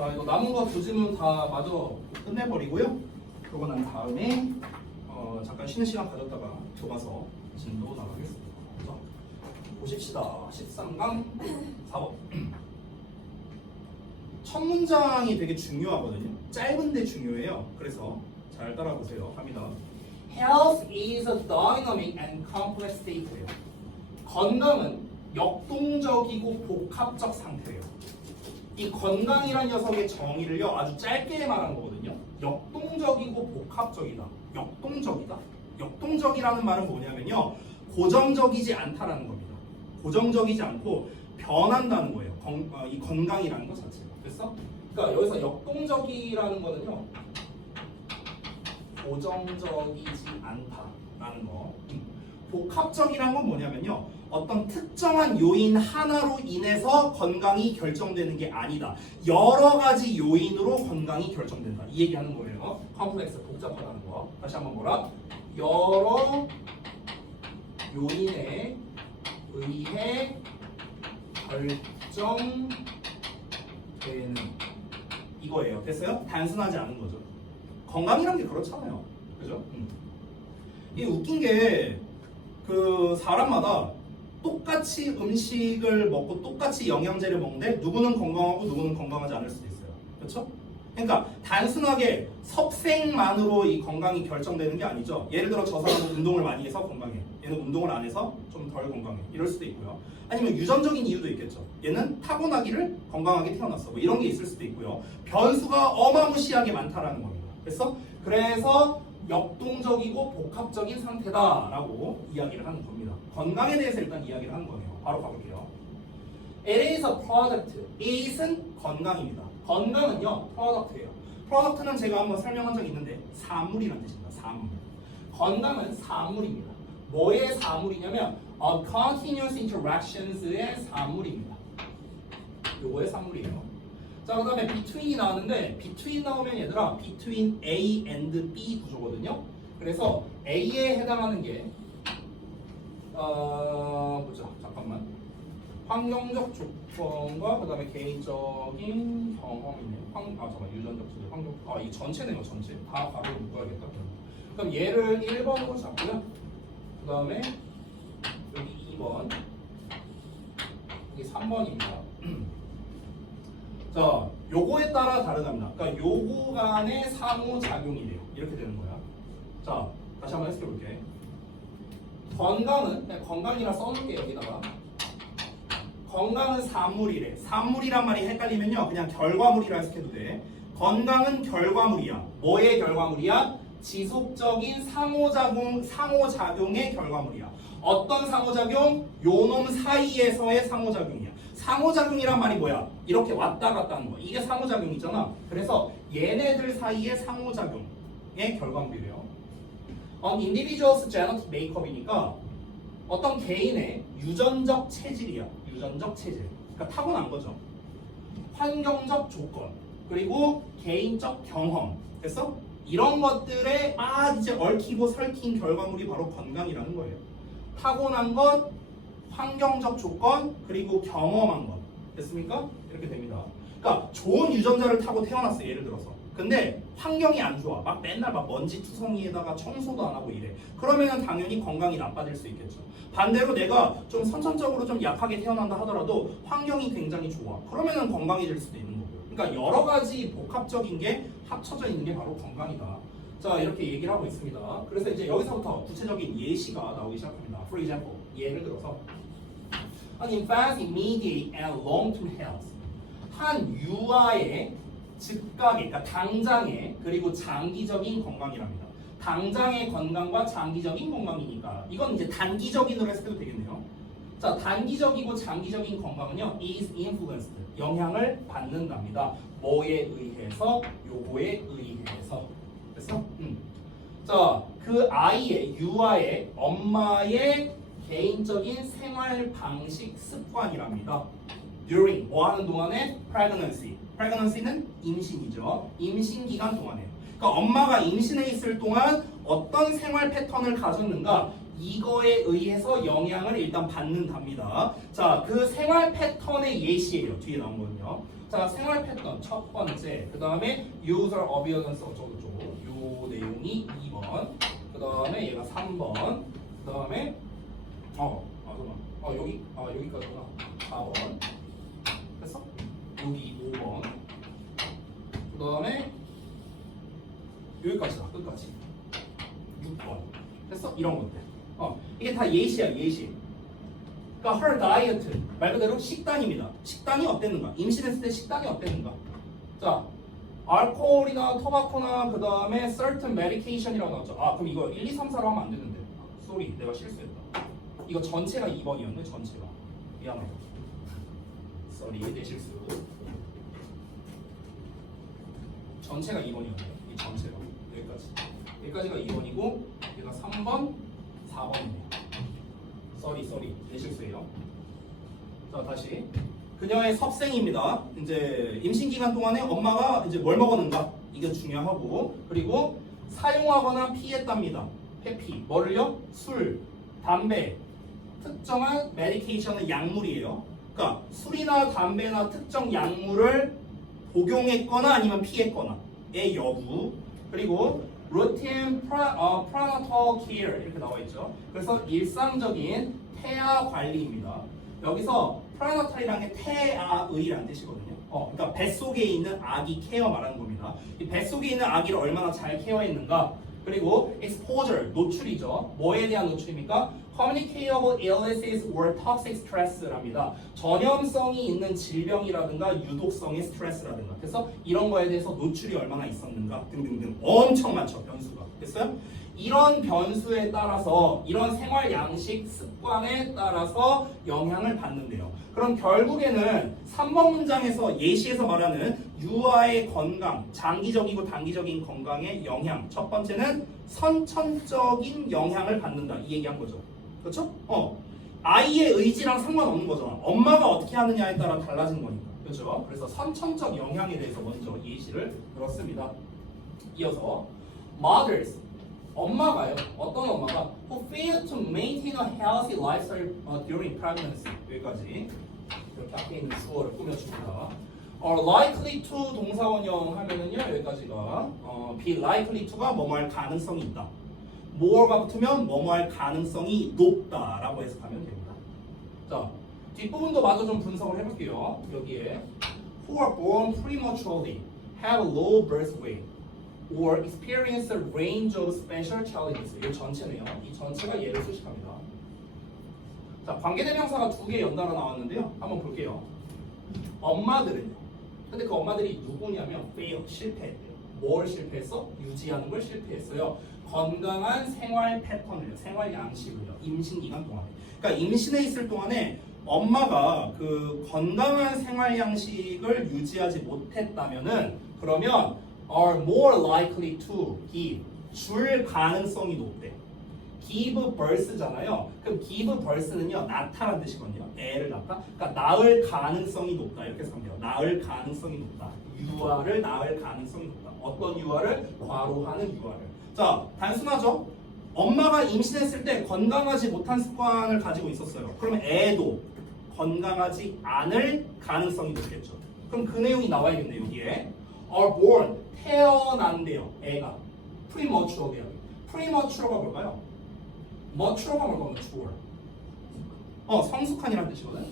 자, 이거 남은 거 두 질문 다 마저 끝내버리고요. 그러고 난 다음에 잠깐 쉬는 시간 가졌다가 들어가서 진도 나가겠습니다. 자, 보십시다. 13강 4번. 첫 문장이 되게 중요하거든요. 짧은데 중요해요. 그래서 잘 따라보세요. 갑니다. Health is a dynamic and complex state예요. 건강은 역동적이고 복합적 상태예요. 이 건강이란 녀석의 정의를요 아주 짧게 말한 거거든요. 역동적이고 복합적이다. 역동적이다. 역동적이라는 말은 뭐냐면요, 고정적이지 않다라는 겁니다. 고정적이지 않고 변한다는 거예요. 이 건강이라는 것 자체가. 됐어? 그러니까 여기서 역동적이라는 거는요, 고정적이지 않다라는 거. 복합적이라는 건 뭐냐면요, 어떤 특정한 요인 하나로 인해서 건강이 결정되는 게 아니다. 여러 가지 요인으로 건강이 결정된다. 이 얘기하는 거예요. 컴플렉스, 복잡하다는 거. 다시 한번 뭐라? 여러 요인에 의해 결정되는 이거예요. 됐어요? 단순하지 않은 거죠. 건강이란 게 그렇잖아요. 그죠? 이게 웃긴 게 그 사람마다 똑같이 음식을 먹고 똑같이 영양제를 먹는데 누구는 건강하고 누구는 건강하지 않을 수도 있어요. 그렇죠? 그러니까 단순하게 섭생만으로 이 건강이 결정되는 게 아니죠. 예를 들어 저 사람은 운동을 많이 해서 건강해. 얘는 운동을 안 해서 좀 덜 건강해. 이럴 수도 있고요. 아니면 유전적인 이유도 있겠죠. 얘는 타고나기를 건강하게 태어났어. 뭐 이런 게 있을 수도 있고요. 변수가 어마무시하게 많다라는 겁니다. 그래서 역동적이고 복합적인 상태다라고 이야기를 하는 겁니다. 건강에 대해서 일단 이야기를 하는 거예요. 바로 가볼게요. It is a product. It은 건강입니다. 건강은요, product예요. product는 제가 한번 설명한 적이 있는데 사물이라는 뜻입니다. 사물. 건강은 사물입니다. 뭐의 사물이냐면 a continuous interactions의 사물입니다. 요거의 사물이에요. 자, 그 다음에 between이 나왔는데 between 나오면 얘들아 between A and B 구조거든요. 그래서 A에 해당하는 게 보자. 잠깐만. 환경적 조건과 그 다음에 개인적인 경험이네요. 잠깐 유전적 조건, 환경. 이 전체네요. 전체. 다 바로 묶어야겠다. 그럼 얘를 1번으로 잡고요. 그 다음에 여기 2번. 이게 3번입니다. 자, 요거에 따라 다르답니다. 그러니까 요거 간의 상호작용이래요. 이렇게 되는 거야. 자, 다시 한번 해석해 볼게. 건강은, 그냥 건강이라 써놓을게 여기다가. 건강은 사물이래. 사물이란 말이 헷갈리면요, 그냥 결과물이라 해석해도 돼. 건강은 결과물이야. 뭐의 결과물이야? 지속적인 상호작용의 결과물이야. 어떤 상호작용? 요놈 사이에서의 상호작용이야. 상호작용이란 말이 뭐야? 이렇게 왔다 갔다 하는 거야. 이게 상호작용이잖아. 그래서 얘네들 사이의 상호작용의 결과물이래요. individual's genetic makeup이니까 어떤 개인의 유전적 체질이야. 유전적 체질. 그러니까 타고난 거죠. 환경적 조건, 그리고 개인적 경험. 됐어? 이런 것들에 이제 얽히고 설킨 결과물이 바로 건강이라는 거예요. 타고난 것, 환경적 조건, 그리고 경험한 것. 됐습니까? 이렇게 됩니다. 그러니까 좋은 유전자를 타고 태어났어. 예를 들어서. 근데 환경이 안 좋아. 맨날 먼지 투성이에다가 청소도 안 하고 이래. 그러면은 당연히 건강이 나빠질 수 있겠죠. 반대로 내가 좀 선천적으로 좀 약하게 태어난다 하더라도 환경이 굉장히 좋아. 그러면은 건강해질 수도 있는 거고요. 그러니까 여러 가지 복합적인 게 합쳐져 있는 게 바로 건강이다. 자, 이렇게 얘기를 하고 있습니다. 그래서 이제 여기서부터 구체적인 예시가 나오기 시작합니다. For example, 예를 들어서 An infant's immediate and long-term health. 한 유아의 즉각의, 그러니까 당장의, 그리고 장기적인 건강이랍니다. 당장의 건강과 장기적인 건강이니까 이건 이제 단기적인으로 해석해도 되겠네요. 자, 단기적이고 장기적인 건강은요, is influenced, 영향을 받는답니다. 뭐에 의해서? 요거에 의해서. 됐어? 자, 그 아이의, 유아의 엄마의 개인적인 생활 방식 습관이랍니다. During, 뭐 하는 동안에? Pregnancy. Pregnancy는 임신이죠. 임신 기간 동안에. 그러니까 엄마가 임신해 있을 동안 어떤 생활 패턴을 가졌는가? 이거에 의해서 영향을 일단 받는답니다. 자, 그 생활 패턴의 예시예요. 뒤에 나온 거는요. 자, 생활 패턴 첫 번째. 그 다음에 user obedience 어쩌고저쩌고. 요 내용이 2번. 그 다음에 얘가 3번. 그 다음에 여기까지구나. 4번. 됐어? 여기 5번. 그 다음에 여기까지다. 끝까지. 6번. 됐어? 이런 것들. 이게 다 예시야, 예시. 그러니까 her diet 말 그대로 식단입니다. 식단이 어땠는가? 임신했을 때 식단이 어땠는가? 자, 알코올이나 토바코나 그 다음에 certain medication이라고 나왔죠. 그럼 이거 1, 2, 3, 4로 하면 안 되는데. 쏘리, 내가 실수했다. 이거 전체가 2번이었네, 전체가. 미안하다. 쏘리, 내 실수. 전체가 2번이었네, 이 전체가. 여기까지. 여기까지가 2번이고, 얘가 3번, 4번이네. 쏘리, 내 실수예요. 자, 다시. 그녀의 섭생입니다. 이제 임신 기간 동안에 엄마가 이제 뭘 먹었는가? 이게 중요하고, 그리고 사용하거나 피했답니다. 회피. 뭐를요? 술, 담배, 특정한 메디케이션은 약물이에요. 그러니까 술이나 담배나 특정 약물을 복용했거나 아니면 피했거나의 여부. 그리고 routine prenatal care 이렇게 나와 있죠. 그래서 일상적인 태아 관리입니다. 여기서 prenatal이라는 게 태아의라는 뜻이거든요. 그러니까 뱃속에 있는 아기 케어 말하는 겁니다. 이 뱃속에 있는 아기를 얼마나 잘 케어했는가. 그리고 exposure, 노출이죠. 뭐에 대한 노출입니까? communicable illnesses or toxic stress랍니다. 전염성이 있는 질병이라든가 유독성의 스트레스라든가. 그래서 이런 거에 대해서 노출이 얼마나 있었는가 등등등 엄청 많죠. 변수가. 됐어요? 이런 변수에 따라서 이런 생활 양식 습관에 따라서 영향을 받는데요. 그럼 결국에는 3번 문장에서 예시에서 말하는 유아의 건강, 장기적이고 단기적인 건강에 영향. 첫 번째는 선천적인 영향을 받는다. 이 얘기한 거죠. 그렇죠? 아이의 의지랑 상관없는 거잖아. 엄마가 어떻게 하느냐에 따라 달라진 거니까. 그렇죠? 그래서 선천적 영향에 대해서 먼저 예시를 들었습니다. 이어서 mothers. 엄마가요. 어떤 엄마가 who fail to maintain a healthy lifestyle during pregnancy. 여기까지. 이렇게 앞에 있는 주어를 꾸며줍니다. likely to 동사원형 하면은요. 여기까지가 be likely to가 뭐뭐 할 가능성이 있다. more가 붙으면 뭐뭐 할 가능성이 높다라고 해석하면 됩니다. 자, 뒷부분도 마저 좀 분석을 해볼게요. 여기에 who are born prematurely, have low birth weight, or experience a range of special challenges. 이 전체네요. 이 전체가 얘를 수식합니다. 자, 관계대명사가 2개 연달아 나왔는데요. 한번 볼게요. 엄마들은요. 근데 그 엄마들이 누구냐면 fail, 실패했대요. 뭘 실패했어? 유지하는 걸 실패했어요. 건강한 생활 패턴을요. 생활 양식을요. 임신 기간 동안에. 그러니까 임신해 있을 동안에 엄마가 그 건강한 생활 양식을 유지하지 못했다면은 그러면 are more likely to give 줄 가능성이 높대. give birth잖아요. 그럼 give birth는요 낳다라는 뜻이거든요. 애를 낳다. 그러니까 낳을 가능성이 높다 이렇게 생각해요. 돼요. 낳을 가능성이 높다. 유아를 낳을 가능성이 높다. 어떤 유아를? 과로하는 유아를. 자, 단순하죠. 엄마가 임신했을 때 건강하지 못한 습관을 가지고 있었어요. 그럼 애도 건강하지 않을 가능성이 높겠죠. 그럼 그 내용이 나와야겠네요. 여기에 are born 태어난대요. 애가 premature게요. premature가 뭘까요? mature가 뭘까요? mature. 성숙한이라는 뜻이거든.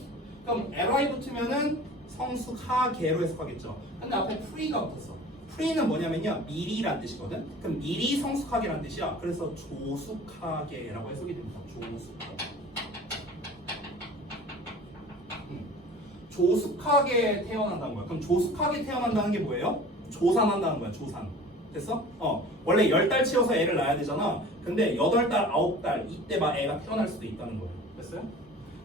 그럼 li 붙으면은 성숙하게로 해석하겠죠. 근데 앞에 pre가 붙었어. pre는 뭐냐면요 미리란 뜻이거든. 그럼 미리 성숙하게란 뜻이야. 그래서 조숙하게라고 해석이 됩니다. 조숙하게. 조숙하게 태어난다는 거야. 그럼 조숙하게 태어난다는 게 뭐예요? 조산한다는 거야. 조산. 됐어? 원래 10달 치워서 애를 낳아야 되잖아. 근데 8달, 9달 이때 막 애가 태어날 수도 있다는 거예요. 됐어요?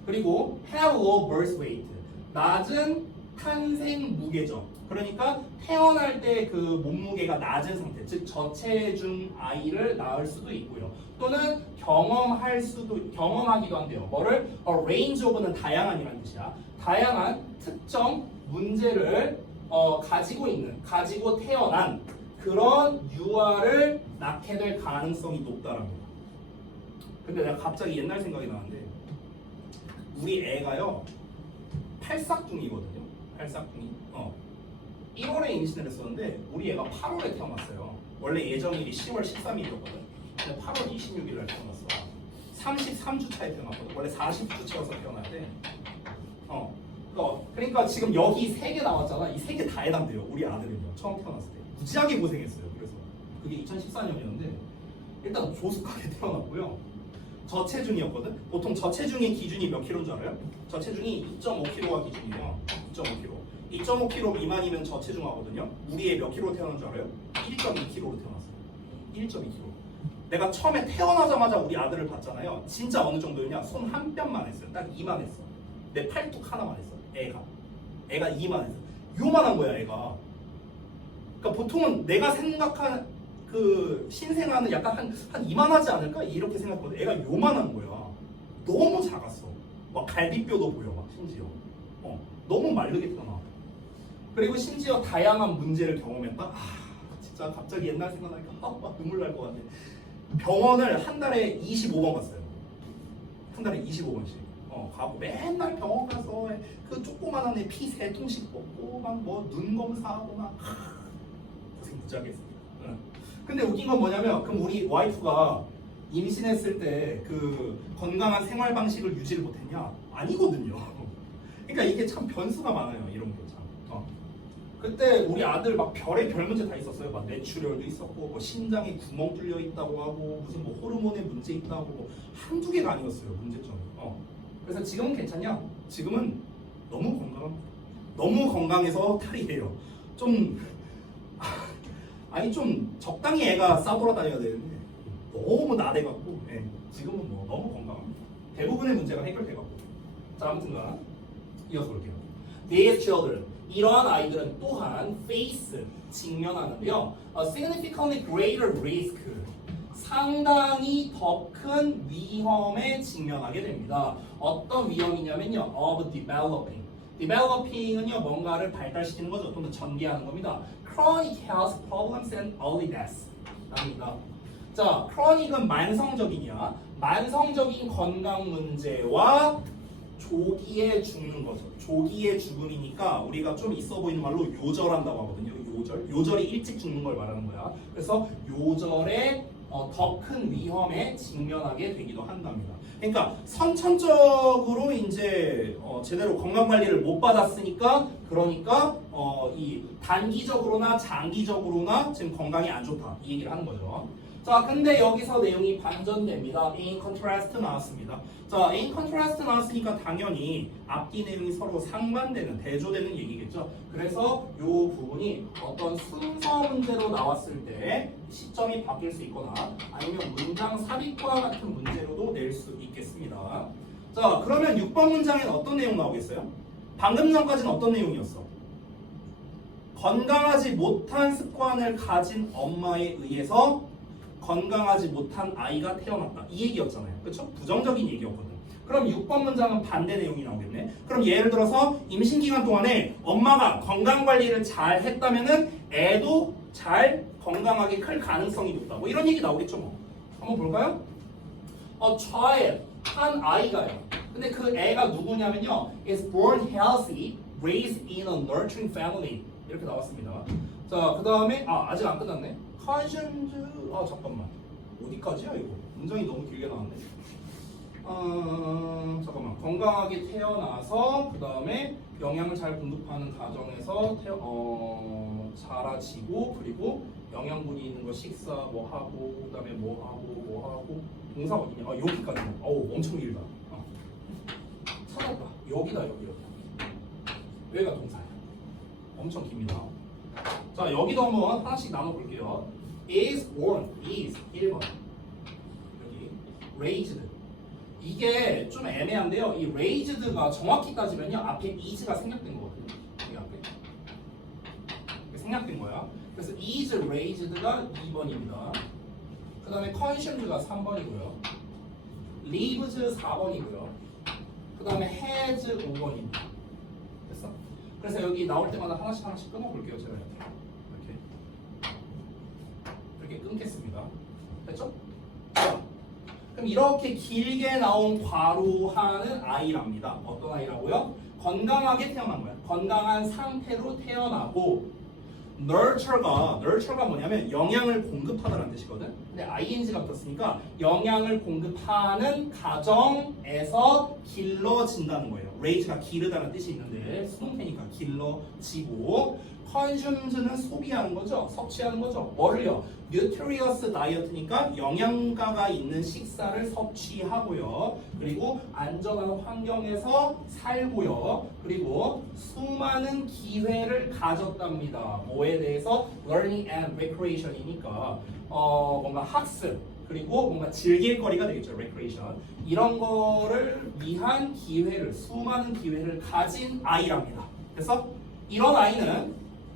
그리고 have low birth weight. 낮은 탄생 무게죠. 그러니까 태어날 때 그 몸무게가 낮은 상태, 즉 저체중 아이를 낳을 수도 있고요. 또는 경험하기도 한대요. 뭐를? range of는 다양한이라는 뜻이야. 다양한 특정 문제를 가지고 태어난 그런 유아를 낳게 될 가능성이 높다랍니다. 근데 내가 갑자기 옛날 생각이 나는데 우리 애가요 팔싹둥이거든요. 팔싹둥이. 1월에 임신을 했었는데 우리 애가 8월에 태어났어요. 원래 예정일이 10월 13일이었거든. 근데 8월 26일 날 태어났어. 33주 차에 태어났거든. 원래 40주 채워서 태어나야 돼. 그러니까 지금 여기 3개 나왔잖아. 이 3개 다 해당돼요. 우리 아들은요. 처음 태어났을 때. 무지하게 고생했어요. 그래서 그게 2014년이었는데 일단 조숙하게 태어났고요. 저체중이었거든. 보통 저체중의 기준이 몇 킬로인 줄 알아요? 저체중이 2.5kg가 기준이에요. 2.5kg. 2.5kg 미만이면 저체중하거든요. 우리 애 몇 킬로 태어난 줄 알아요? 1.2kg로 태어났어요. 1.2kg. 내가 처음에 태어나자마자 우리 아들을 봤잖아요. 진짜 어느 정도였냐? 손 한 뼘만 했어요. 딱 이만했어. 내 팔뚝 하나만 했어. 애가 이만했어. 요만한 거야 애가. 그러니까 보통은 내가 생각한 그 신생아는 약간 한 이만하지 않을까? 이렇게 생각하거든. 애가 요만한 거야. 너무 작았어. 막 갈비뼈도 보여. 막 심지어. 너무 마르게 태어나. 그리고 심지어 다양한 문제를 경험했다. 진짜 갑자기 옛날 생각나니까 막 눈물 날 것 같네. 병원을 한 달에 25번 갔어요. 한 달에 25번씩. 가고 맨날 병원 가서 그 조그만한 애 피 3통씩 먹고 막 뭐 눈 검사하고 막 고생 무지하게 했습니다. 근데 웃긴 건 뭐냐면 그럼 우리 와이프가 임신했을 때 그 건강한 생활 방식을 유지를 못했냐? 아니거든요. 그러니까 이게 참 변수가 많아요. 이런 게 참. 그때 우리 아들 막 별의 별 문제 다 있었어요. 막 뇌출혈도 있었고, 뭐 심장에 구멍 뚫려 있다고 하고, 무슨 뭐 호르몬에 문제 있다고, 뭐 한두 개가 아니었어요. 문제점이. 그래서 지금은 괜찮냐? 지금은 너무 건강. 너무 건강해서 탈이에요. 좀 좀 적당히 애가 싸돌아다녀야 되는데 너무 나대갖고 지금은 뭐 너무 건강합니다. 대부분의 문제가 해결돼갖고. 자, 아무튼간 이어서 볼게요. These children, 이러한 아이들은 또한 face, 직면하는데요. A significantly greater risk, 상당히 더 큰 위험에 직면하게 됩니다. 어떤 위험이냐면요, of developing. developing은요, 뭔가를 발달시키는 거죠. 좀 더 전개하는 겁니다. Chronic health problems and early death.랍니다. 자, chronic은 만성적이냐, 만성적인 건강 문제와 조기에 죽는 거죠. 조기에 죽음이니까 우리가 좀 있어 보이는 말로 요절한다고 하거든요. 요절이 일찍 죽는 걸 말하는 거야. 그래서 요절에 더 큰 위험에 직면하게 되기도 한답니다. 그러니까 선천적으로 이제 제대로 건강 관리를 못 받았으니까 그러니까 이 단기적으로나 장기적으로나 지금 건강이 안 좋다 이 얘기를 하는 거죠. 자, 근데 여기서 내용이 반전됩니다. In contrast 나왔습니다. 자, in contrast 나왔으니까 당연히 앞뒤 내용이 서로 상반되는, 대조되는 얘기겠죠. 그래서 이 부분이 어떤 순서 문제로 나왔을 때 시점이 바뀔 수 있거나 아니면 문장 삽입과 같은 문제로도 낼 수 있겠습니다. 자, 그러면 6번 문장에는 어떤 내용 나오겠어요? 방금 전까지는 어떤 내용이었어? 건강하지 못한 습관을 가진 엄마에 의해서 건강하지 못한 아이가 태어났다. 이 얘기였잖아요. 그렇죠? 부정적인 얘기였거든. 그럼 6번 문장은 반대 내용이 나오겠네. 그럼 예를 들어서 임신 기간 동안에 엄마가 건강 관리를 잘 했다면은 애도 잘 건강하게 클 가능성이 높다. 뭐 이런 얘기 나오겠죠, 뭐. 한번 볼까요? child, 한 아이가요. 근데 그 애가 누구냐면요, is born healthy, raised in a nurturing family. 이렇게 나왔습니다. 자, 그 다음에 아직 안 끝났네. 컨션즈 잠깐만 어디까지야 이거? 문장이 너무 길게 나왔네. 잠깐만 건강하게 태어나서 그 다음에 영양을 잘 공급하는 가정에서 자라지고 그리고 영양분이 있는 거 식사 뭐 하고 그 다음에 뭐 하고 동사가 어디냐? 여기까지. 엄청 길다. 찾았다. 여기다. 여기가 동사야. 엄청 깁니다. 자, 여기도 한번 하나씩 나눠볼게요. is born, is 1번 여기 raised 이게 좀 애매한데요. 이 raised가 정확히 따지면요 앞에 is가 생략된 거거든요. 여기 앞에 생략된 거야. 그래서 is raised가 2번입니다. 그 다음에 consumed가 3번이고요. lives 4번이고요. 그 다음에 has 5번입니다. 됐어? 그래서 여기 나올 때마다 하나씩 끊어볼게요. 제가 이렇게 끊겠습니다. 됐죠? 자, 그럼 이렇게 길게 나온 과로하는 아이랍니다. 어떤 아이라고요? 건강하게 태어난 거야. 건강한 상태로 태어나고 nurture가 뭐냐면 영양을 공급하다라는 뜻이거든. 근데 ing가 붙었으니까 영양을 공급하는 가정에서 길러진다는 거예요. raise가 기르다는 뜻이 있는데 수동태니까 길러지고 consumes는 소비하는 거죠. 섭취하는 거죠. 뭐를요? nutritious diet니까 영양가가 있는 식사를 섭취하고요. 그리고 안전한 환경에서 살고요. 그리고 수많은 기회를 가졌답니다. 뭐에 대해서? learning and recreation이니까 뭔가 학습 그리고 뭔가 즐길 거리가 되겠죠. recreation. 이런 거를 위한 기회를 수많은 기회를 가진 아이랍니다. 그래서 이런 아이는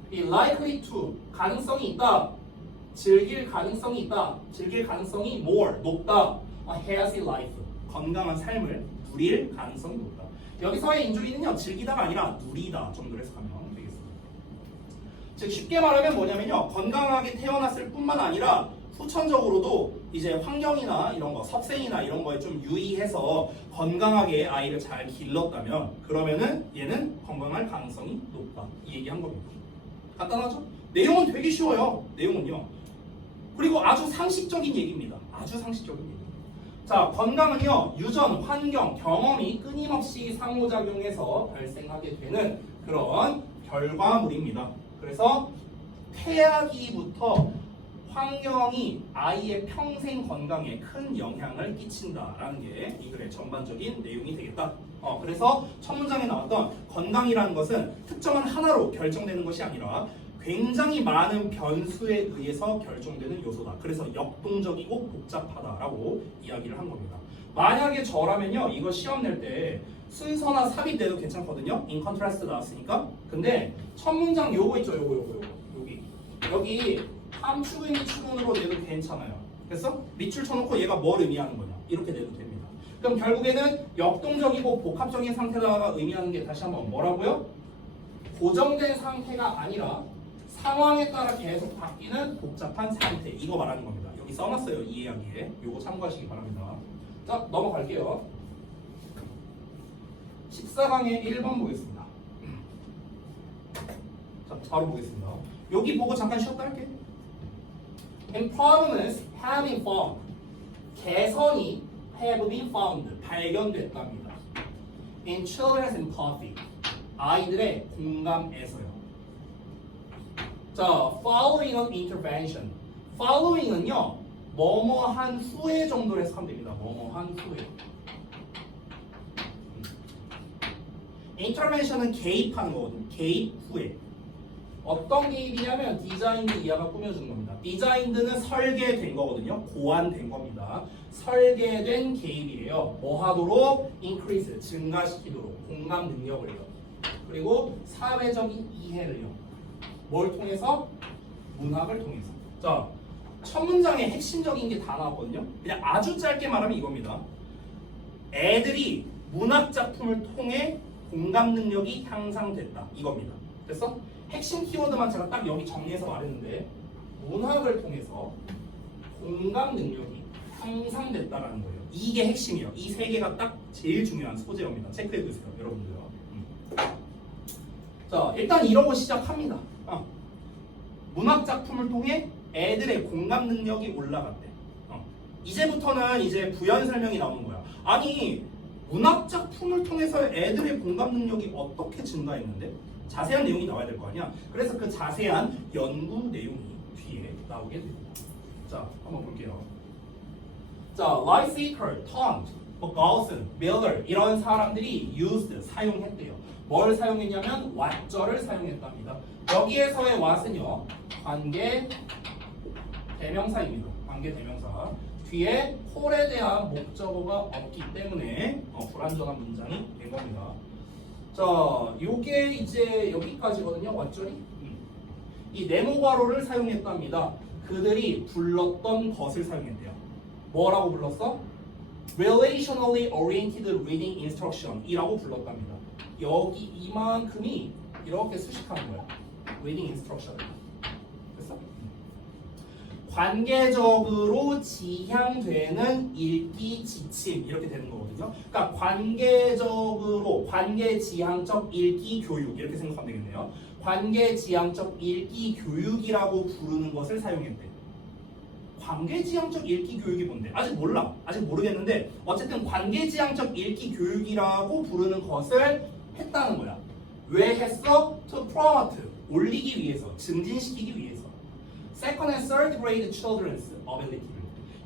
이 likely to 가능성이 있다. 즐길 가능성이 있다. 즐길 가능성이 more 높다. A healthy life 건강한 삶을 누릴 가능성이 높다. 여기서의 인조리는요 즐기다가 아니라 누리다 정도로 해석하면 되겠습니다. 즉 쉽게 말하면 뭐냐면요 건강하게 태어났을 뿐만 아니라 후천적으로도 이제 환경이나 이런 거 섭생이나 이런 거에 좀 유의해서 건강하게 아이를 잘 길렀다면 그러면은 얘는 건강할 가능성이 높다 이 얘기한 겁니다. 간단하죠? 내용은 되게 쉬워요. 내용은요. 그리고 아주 상식적인 얘기입니다. 아주 상식적인 얘기. 자, 건강은요, 유전, 환경, 경험이 끊임없이 상호작용해서 발생하게 되는 그런 결과물입니다. 그래서 태아기부터 환경이 아이의 평생 건강에 큰 영향을 끼친다라는 게 이 글의 전반적인 내용이 되겠다. 그래서 첫 문장에 나왔던 건강이라는 것은 특정한 하나로 결정되는 것이 아니라 굉장히 많은 변수에 의해서 결정되는 요소다. 그래서 역동적이고 복잡하다라고 이야기를 한 겁니다. 만약에 저라면요, 이거 시험 낼 때 순서나 삽입돼도 괜찮거든요. in contrast 나왔으니까. 근데 첫 문장 요거 있죠, 요거 여기 함축은 추gun으로 내도 괜찮아요. 그래서 밑줄 쳐놓고 얘가 뭘 의미하는 거냐 이렇게 내도 됩니다. 그럼 결국에는 역동적이고 복합적인 상태가 의미하는 게 다시 한번 뭐라고요? 고정된 상태가 아니라 상황에 따라 계속 바뀌는 복잡한 상태 이거 말하는 겁니다. 여기 써놨어요 이 이야기에. 요거 참고하시기 바랍니다. 자 넘어갈게요. 14강의 1번 보겠습니다. 자 바로 보겠습니다. 여기 보고 잠깐 쉬었다 할게. Improvements have been found. 개선이 have been found. 발견됐답니다. In children's empathy. 아이들의 공감에서요. 자, following an intervention. following은요, 뭐뭐한 후에 정도로 해석하면 됩니다. 뭐뭐한 후에. intervention은 개입하는 거거든요. 개입 후에. 어떤 개입이냐면 디자인드 이하가 꾸며주는 겁니다. 디자인드는 설계된 거거든요. 고안된 겁니다. 설계된 개입이에요. 뭐 하도록? increase, 증가시키도록. 공감 능력을요. 그리고 사회적인 이해를요. 뭘 통해서? 문학을 통해서. 자, 첫 문장에 핵심적인 게 다 나왔거든요. 그냥 아주 짧게 말하면 이겁니다. 애들이 문학 작품을 통해 공감 능력이 향상됐다. 이겁니다. 됐어? 핵심 키워드만 제가 딱 여기 정리해서 말했는데 문학을 통해서 공감 능력이 향상됐다라는 거예요. 이게 핵심이에요. 이 세 개가 딱 제일 중요한 소재입니다. 체크해두세요, 여러분들요. 자, 일단 이러고 시작합니다. 문학 작품을 통해 애들의 공감 능력이 올라갔대. 이제부터는 이제 부연 설명이 나오는 거야. 아니, 문학 작품을 통해서 애들의 공감 능력이 어떻게 증가했는데? 자세한 내용이 나와야 될 거 아니야. 그래서 그 자세한 연구 내용이 뒤에 나오게 됩니다. 자, 한번 볼게요. 자, Lysaker, Taunt, Gaussen, Miller 이런 사람들이 used, 사용했대요. 뭘 사용했냐면 what절을 사용했답니다. 여기에서의 what은요, 관계 대명사입니다. 관계 대명사. 뒤에 whole에 대한 목적어가 없기 때문에 불완전한 문장이 된 겁니다. 자, 요게 이제 여기까지거든요. 왓절이. 이 네모 괄호를 사용했답니다. 그들이 불렀던 것을 사용했대요. 뭐라고 불렀어? Relationally Oriented Reading Instruction 이라고 불렀답니다. 여기 이만큼이 이렇게 수식하는 거야. Reading Instruction. 됐어? 관계적으로 지향되는 읽기 지침 이렇게 되는 거거든요. 그러니까 관계적으로 관계지향적 읽기 교육 이렇게 생각하면 되겠네요. 관계지향적 읽기 교육이라고 부르는 것을 사용했대. 관계지향적 읽기 교육이 뭔데? 아직 몰라. 아직 모르겠는데 어쨌든 관계지향적 읽기 교육이라고 부르는 것을 했다는 거야. 왜 했어? To promote, 올리기 위해서, 증진시키기 위해서. Second and third grade children's ability.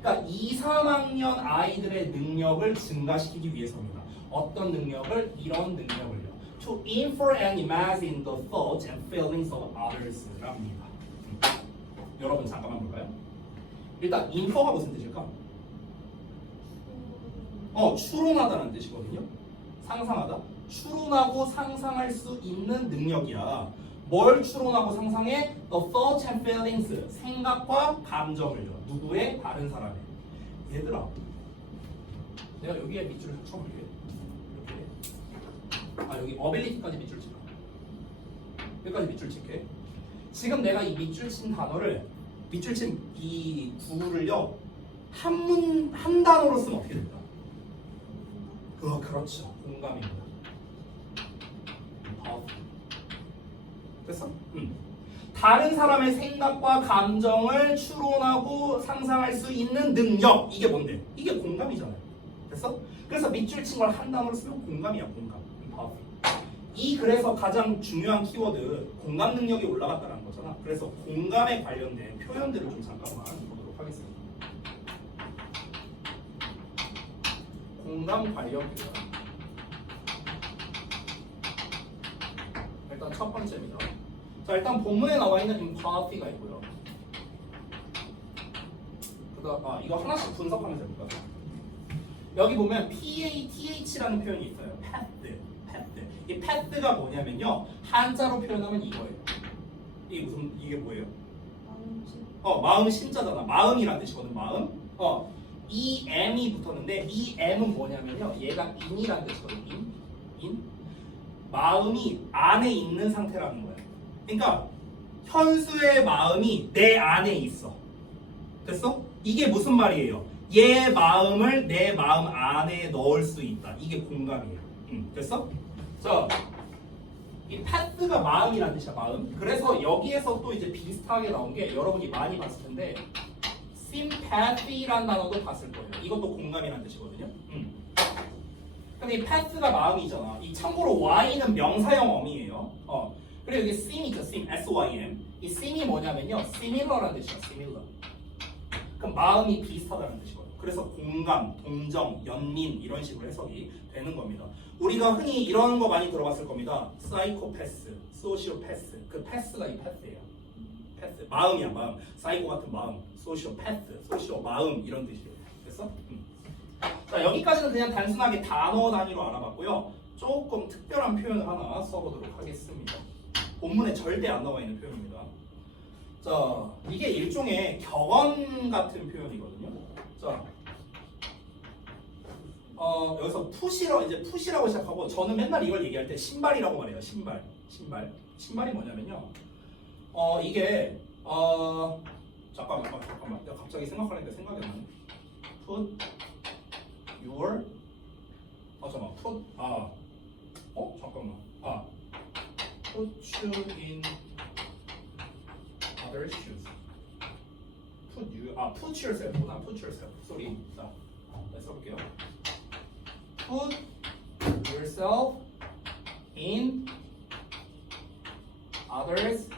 그러니까 2, 3학년 아이들의 능력을 증가시키기 위해서입니다. 어떤 능력을? 이런 능력을요. To infer and imagine the thoughts and feelings of others랍니다. 여러분 잠깐만 볼까요? 일단 infer가 무슨 뜻일까? 추론하다는 뜻이거든요. 상상하다. 추론하고 상상할 수 있는 능력이야. 뭘 추론하고 상상해? The thoughts and feelings, 생각과 감정을요. 누구의? 다른 사람의. 얘들아, 내가 여기에 밑줄을 쳐볼게. 이렇게. 여기 ability까지 밑줄 칠까? 여기까지 밑줄 칠게. 지금 내가 이 밑줄 친 단어를, 밑줄 친 이 구를요, 한 단어로 쓰면 어떻게 될까? 그렇죠. 공감입니다. 됐어? 다른 사람의 생각과 감정을 추론하고 상상할 수 있는 능력, 이게 뭔데? 이게 공감이잖아요. 됐어? 그래서 밑줄 친 걸 한 단어로 쓰면 공감이야. 공감. 이 그래서 가장 중요한 키워드 공감 능력이 올라갔다는 거잖아. 그래서 공감에 관련된 표현들을 좀 잠깐만 보도록 하겠습니다. 공감 관련 표현. 일단 첫 번째입니다. 자, 일단 본문에 나와 있는 empathy가 있고요. 그다음 이거 하나씩 분석하면서 해볼까요? 여기 보면 PATH라는 표현이 있어요. path. 이 path가 뭐냐면요, 한자로 표현하면 이거예요. 이게 뭐예요? 마음 신자잖아. 마음이란 뜻이거든. 마음. 이 M이 붙었는데 이 M은 뭐냐면요, 얘가 in이란 뜻이거든. in. 마음이 안에 있는 상태라는 거야. 그러니까 현수의 마음이 내 안에 있어. 됐어? 이게 무슨 말이에요? 얘 마음을 내 마음 안에 넣을 수 있다. 이게 공감이에요. 됐어? 자, 이 path가 마음이라는 뜻이야. 마음. 그래서 여기에서 또 이제 비슷하게 나온 게 여러분이 많이 봤을 텐데 sympathy라는 단어도 봤을 거예요. 이것도 공감이라는 뜻이거든요. 근데 이 path가 마음이잖아. 이 참고로 y는 명사형 어미예요. 그리고 여기 sim이죠. sim, S-Y-M. 이 sim이 뭐냐면요, similar라는 뜻이야. similar. 그럼 마음이 비슷하다는 뜻이거든요. 그래서 공감, 동정, 연민 이런 식으로 해석이 되는 겁니다. 우리가 흔히 이런 거 많이 들어봤을 겁니다. 사이코패스, 소시오패스. 그 패스가 이 패스예요. 패스. 마음이야, 마음. 사이코 같은 마음. 소시오패스, 소시오 마음 이런 뜻이에요. 됐어? 자, 여기까지는 그냥 단순하게 단어 단위로 알아봤고요. 조금 특별한 표현을 하나 써보도록 하겠습니다. 본문에 절대 안 나와 있는 표현입니다. 자, 이게 일종의 격언 같은 표현이거든요. 자, 여기서 푸시라고 시작하고, 저는 맨날 이걸 얘기할 때 신발이라고 말해요. 신발이 뭐냐면요, 이게 잠깐만. 내가 갑자기 생각하려니까 생각이 안 나네. Put your put you in other shoes. Put yourself. Sorry. 자, 써볼게요. Put yourself in others'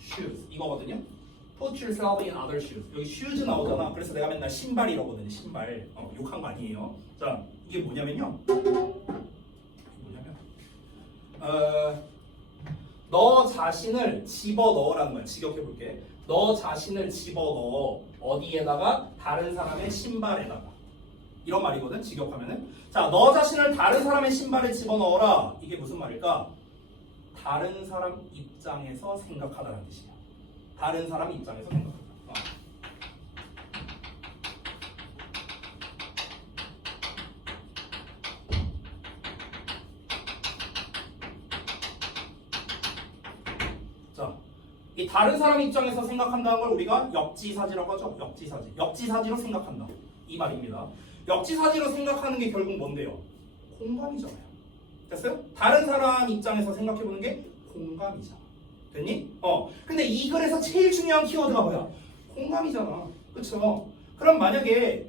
shoes. 이거거든요. Put yourself in other shoes. 여기 shoes 나오잖아. 그래서 내가 맨날 신발이라거든요. 신발. 욕한 거 아니에요. 자, 이게 뭐냐면요. 너 자신을 집어넣으라는 거야. 직역해볼게. 너 자신을 집어넣어. 어디에다가? 다른 사람의 신발에다가. 이런 말이거든. 직역하면은. 자, 너 자신을 다른 사람의 신발에 집어넣어라. 이게 무슨 말일까? 다른 사람 입장에서 생각하다라는 뜻이야. 다른 사람 입장에서 생각한다. 자, 이 다른 사람 입장에서 생각한다는 걸 우리가 역지사지라고 하죠. 역지사지로 생각한다. 이 말입니다. 역지사지로 생각하는 게 결국 뭔데요? 공감이잖아요. 됐어요? 다른 사람 입장에서 생각해보는 게 공감이잖아. 됐니? 근데 이 글에서 제일 중요한 키워드가 뭐야? 공감이잖아. 그쵸? 그럼 만약에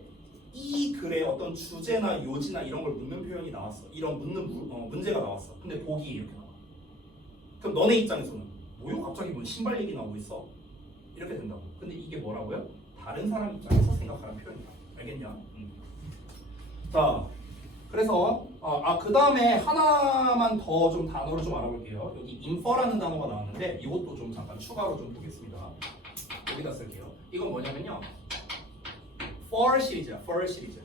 이 글에 어떤 주제나 요지나 이런 걸 묻는 표현이 나왔어. 이런 문제가 나왔어. 근데 보기 이렇게 나와. 그럼 너네 입장에서는 뭐요? 갑자기 뭐 신발 얘기 나오고 있어? 이렇게 된다고. 근데 이게 뭐라고요? 다른 사람 입장에서 생각하는 표현이다. 알겠냐? 자, 그래서 그 다음에 하나만 더 좀 단어를 좀 알아볼게요. 여기 infer라는 단어가 나왔는데 이것도 좀 잠깐 추가로 좀 보겠습니다. 여기다 쓸게요. 이건 뭐냐면요. for 시리즈야. for 시리즈.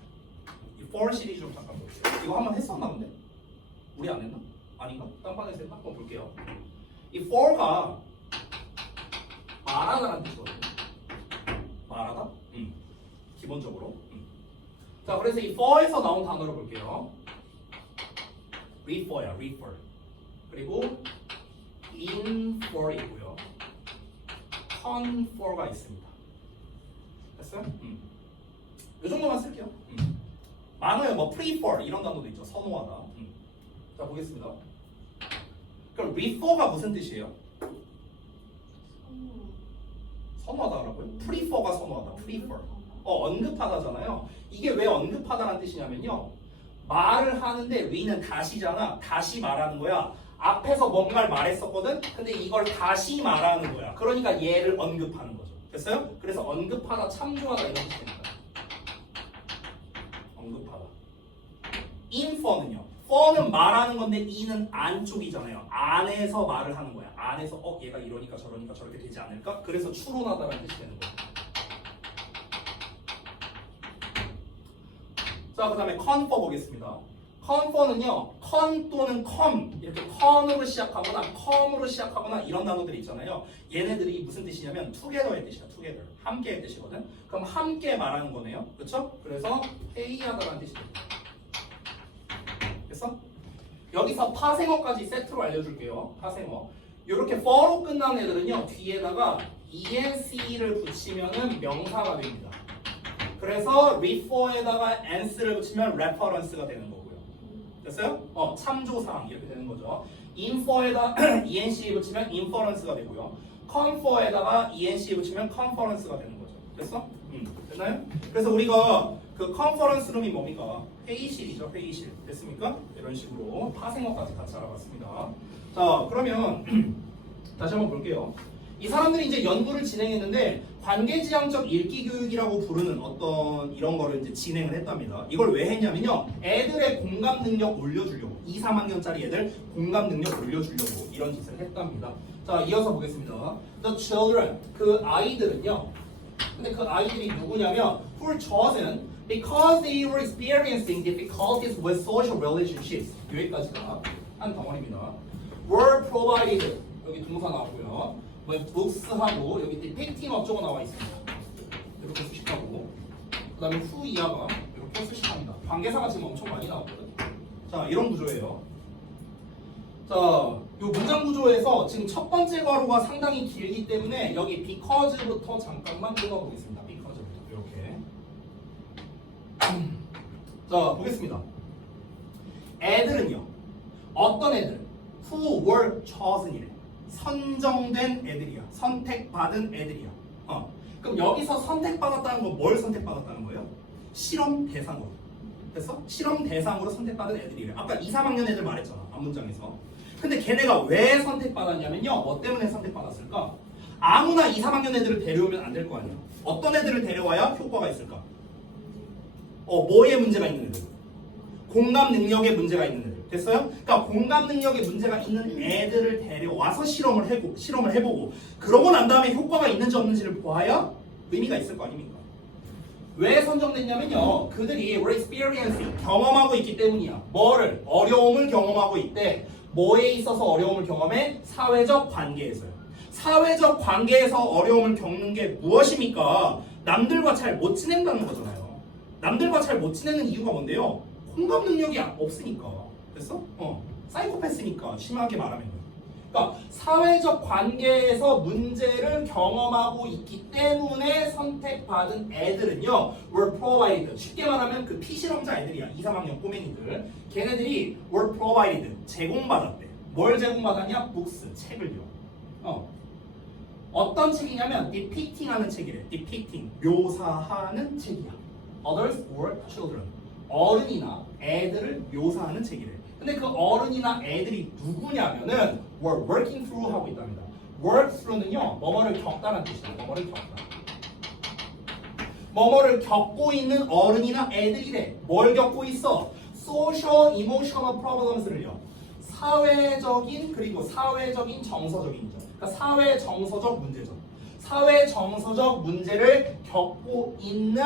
이 for 시리즈 좀 잠깐 볼게요. 이거 한번 했었나 본데? 우리 안 했나? 아닌가? 딴 반에서 했나? 한번 볼게요. 이 for가 말하다라는 뜻이거든요. 말하다? 기본적으로. 자, 그래서 이 for에서 나온 단어를 볼게요. refer야, refer. 그리고 infer 있고요. confer가 있습니다. 됐어요? 이 정도만 쓸게요. 많아요. 뭐 prefer 이런 단어도 있죠. 선호하다. 자, 보겠습니다. 그럼 refer가 무슨 뜻이에요? 선호하다라고요? prefer가 선호하다. prefer. 언급하다잖아요. 이게 왜 언급하다라는 뜻이냐면요. 말을 하는데 re는 다시잖아. 다시 말하는 거야. 앞에서 뭔가를 말했었거든. 근데 이걸 다시 말하는 거야. 그러니까 얘를 언급하는 거죠. 됐어요? 그래서 언급하다, 참조하다 이런 뜻입니다. 언급하다. infer는요. for는 말하는 건데 e는 안쪽이잖아요. 안에서 말을 하는 거야. 안에서 얘가 이러니까 저러니까 저렇게 되지 않을까? 그래서 추론하다라는 뜻이 되는 거예요. 자, 그 다음에 confer 보겠습니다. confer는요, con 또는 com 이렇게 con으로 시작하거나 com으로 시작하거나 이런 단어들이 있잖아요. 얘네들이 무슨 뜻이냐면 together의 뜻이야. together. 함께의 뜻이거든. 그럼 함께 말하는 거네요. 그렇죠? 그래서 회의하다라는 뜻이 됩니다. 됐어? 여기서 파생어까지 세트로 알려줄게요. 파생어. 이렇게 for로 끝난 애들은요, 뒤에다가 enC를 붙이면은 명사가 됩니다. 그래서 refer에다가 ance를 붙이면 reference가 되는 거고요. 됐어요? 참조사항 이렇게 되는 거죠. infer에다 enc 붙이면 inference가 되고요. confer에다가 enc 붙이면 conference가 되는 거죠. 됐어? 됐나요? 그래서 우리가 그 컨퍼런스 룸이 뭡니까? 회의실이죠. 회의실. 됐습니까? 이런 식으로 파생어까지 같이 알아봤습니다. 자, 그러면 다시 한번 볼게요. 이 사람들이 이제 연구를 진행했는데 관계지향적 읽기 교육이라고 부르는 어떤 이런 거를 이제 진행을 했답니다. 이걸 왜 했냐면요. 애들의 공감 능력 올려주려고 2, 3학년짜리 애들 공감 능력 올려주려고 이런 짓을 했답니다. 자, 이어서 보겠습니다. The children, 그 아이들은요. 근데 그 아이들이 누구냐면 who were chosen because they were experiencing difficulties with social relationships. 여기까지가 한 덩어리입니다. were provided, 여기 동사 나오고요. 뭐 books하고 여기 depicting 어쩌고 나와 있습니다. 이렇게 수식하고 그 다음에 who 이하가 이렇게 수식합니다. 관계사가 지금 엄청 많이 나왔거든. 자, 이런 구조예요. 자, 요 문장 구조에서 지금 첫 번째 괄호가 상당히 길기 때문에 여기 because부터 잠깐만 끊어보겠습니다. because부터 이렇게. 자, 보겠습니다. 애들은요. 어떤 애들? Who were chosen이래. 선정된 애들이야. 선택받은 애들이야. 그럼 여기서 선택받았다는 건 뭘 선택받았다는 거예요? 실험 대상으로. 됐어? 실험 대상으로 선택받은 애들이래. 아까 2, 3학년 애들 말했잖아. 앞문장에서. 근데 걔네가 왜 선택받았냐면요. 뭐 때문에 선택받았을까? 아무나 2, 3학년 애들을 데려오면 안 될 거 아니야. 어떤 애들을 데려와야 효과가 있을까? 뭐에 문제가 있는 애들? 공감 능력에 문제가 있는 애들. 됐어요? 그러니까 공감 능력에 문제가 있는 애들을 데려와서 실험을 해보고 그러고 난 다음에 효과가 있는지 없는지를 보아야 의미가 있을 거 아닙니까? 왜 선정됐냐면요. 그들이 were experiencing, 경험하고 있기 때문이야. 뭐를? 어려움을 경험하고 있대. 뭐에 있어서 어려움을 경험해? 사회적 관계에서요. 사회적 관계에서 어려움을 겪는 게 무엇입니까? 남들과 잘 못 지낸다는 거잖아요. 남들과 잘 못 지내는 이유가 뭔데요? 공감 능력이 없으니까. 됐어? 사이코패스니까 심하게 말하면. 그러니까 사회적 관계에서 문제를 경험하고 있기 때문에 선택받은 애들은요 were provided, 쉽게 말하면 그 피실험자 애들이야. 2, 3학년 꼬맹이들. 걔네들이 were provided, 제공받았대. 뭘 제공받았냐? books, 책을요. 어떤 책이냐면 depicting 하는 책이래. depicting, 묘사하는 책이야. others or children, 어른이나 애들을 묘사하는 책이래. 근데 그 어른이나 애들이 누구냐면은 were working through 하고 있답니다. work through는요, 뭐뭐를 겪다라는 뜻이에요. 뭐뭐를 겪다. 뭐뭐를 겪고 있는 어른이나 애들이래. 뭘 겪고 있어? social, emotional problems를요. 사회적인 그리고 사회적인 정서적인죠. 그러니까 사회 정서적 문제죠. 사회 정서적 문제를 겪고 있는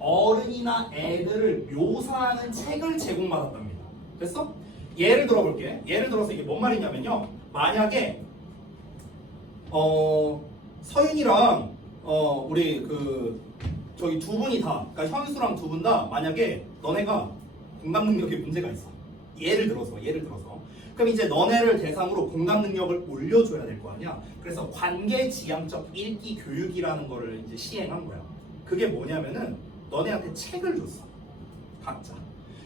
어른이나 애들을 묘사하는 책을 제공받았답니다. 됐어? 예를 들어볼게. 예를 들어서 이게 뭔 말이냐면요. 만약에 서윤이랑 우리 저기 두 분이 다, 그러니까 현수랑 두 분 다 만약에 너네가 공감 능력에 문제가 있어. 예를 들어서. 그럼 이제 너네를 대상으로 공감 능력을 올려줘야 될 거 아니야. 그래서 관계지향적 읽기 교육이라는 거를 이제 시행한 거야. 그게 뭐냐면은 너네한테 책을 줬어. 각자.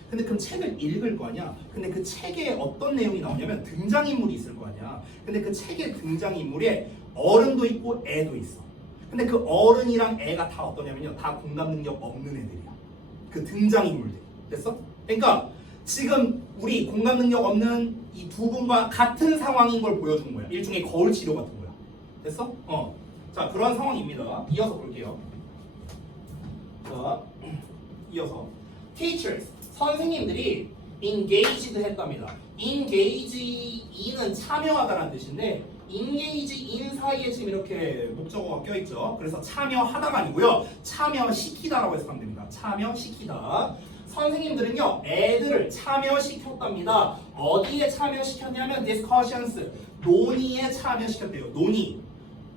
근데 그럼 책을 읽을 거 아니야. 근데 그 책에 어떤 내용이 나오냐면 등장인물이 있을 거 아니야. 근데 그 책의 등장인물에 어른도 있고 애도 있어. 근데 그 어른이랑 애가 다 어떠냐면요. 다 공감 능력 없는 애들이야. 그 등장인물들이. 됐어? 그러니까 지금 우리 공감 능력 없는 이 두 분과 같은 상황인 걸 보여주는 거야. 일종의 거울 치료 같은 거야. 됐어? 자, 그런 상황입니다. 이어서 볼게요. 자, 이어서 teachers, 선생님들이 engaged 했답니다. engage in은 참여하다라는 뜻인데 engage in 사이에 지금 이렇게 목적어가 껴있죠. 그래서 참여하다가 아니고요. 참여시키다라고 해석하면 됩니다. 참여시키다. 선생님들은요, 애들을 참여시켰답니다. 어디에 참여시켰냐면 discussions, 논의에 참여시켰대요. 논의.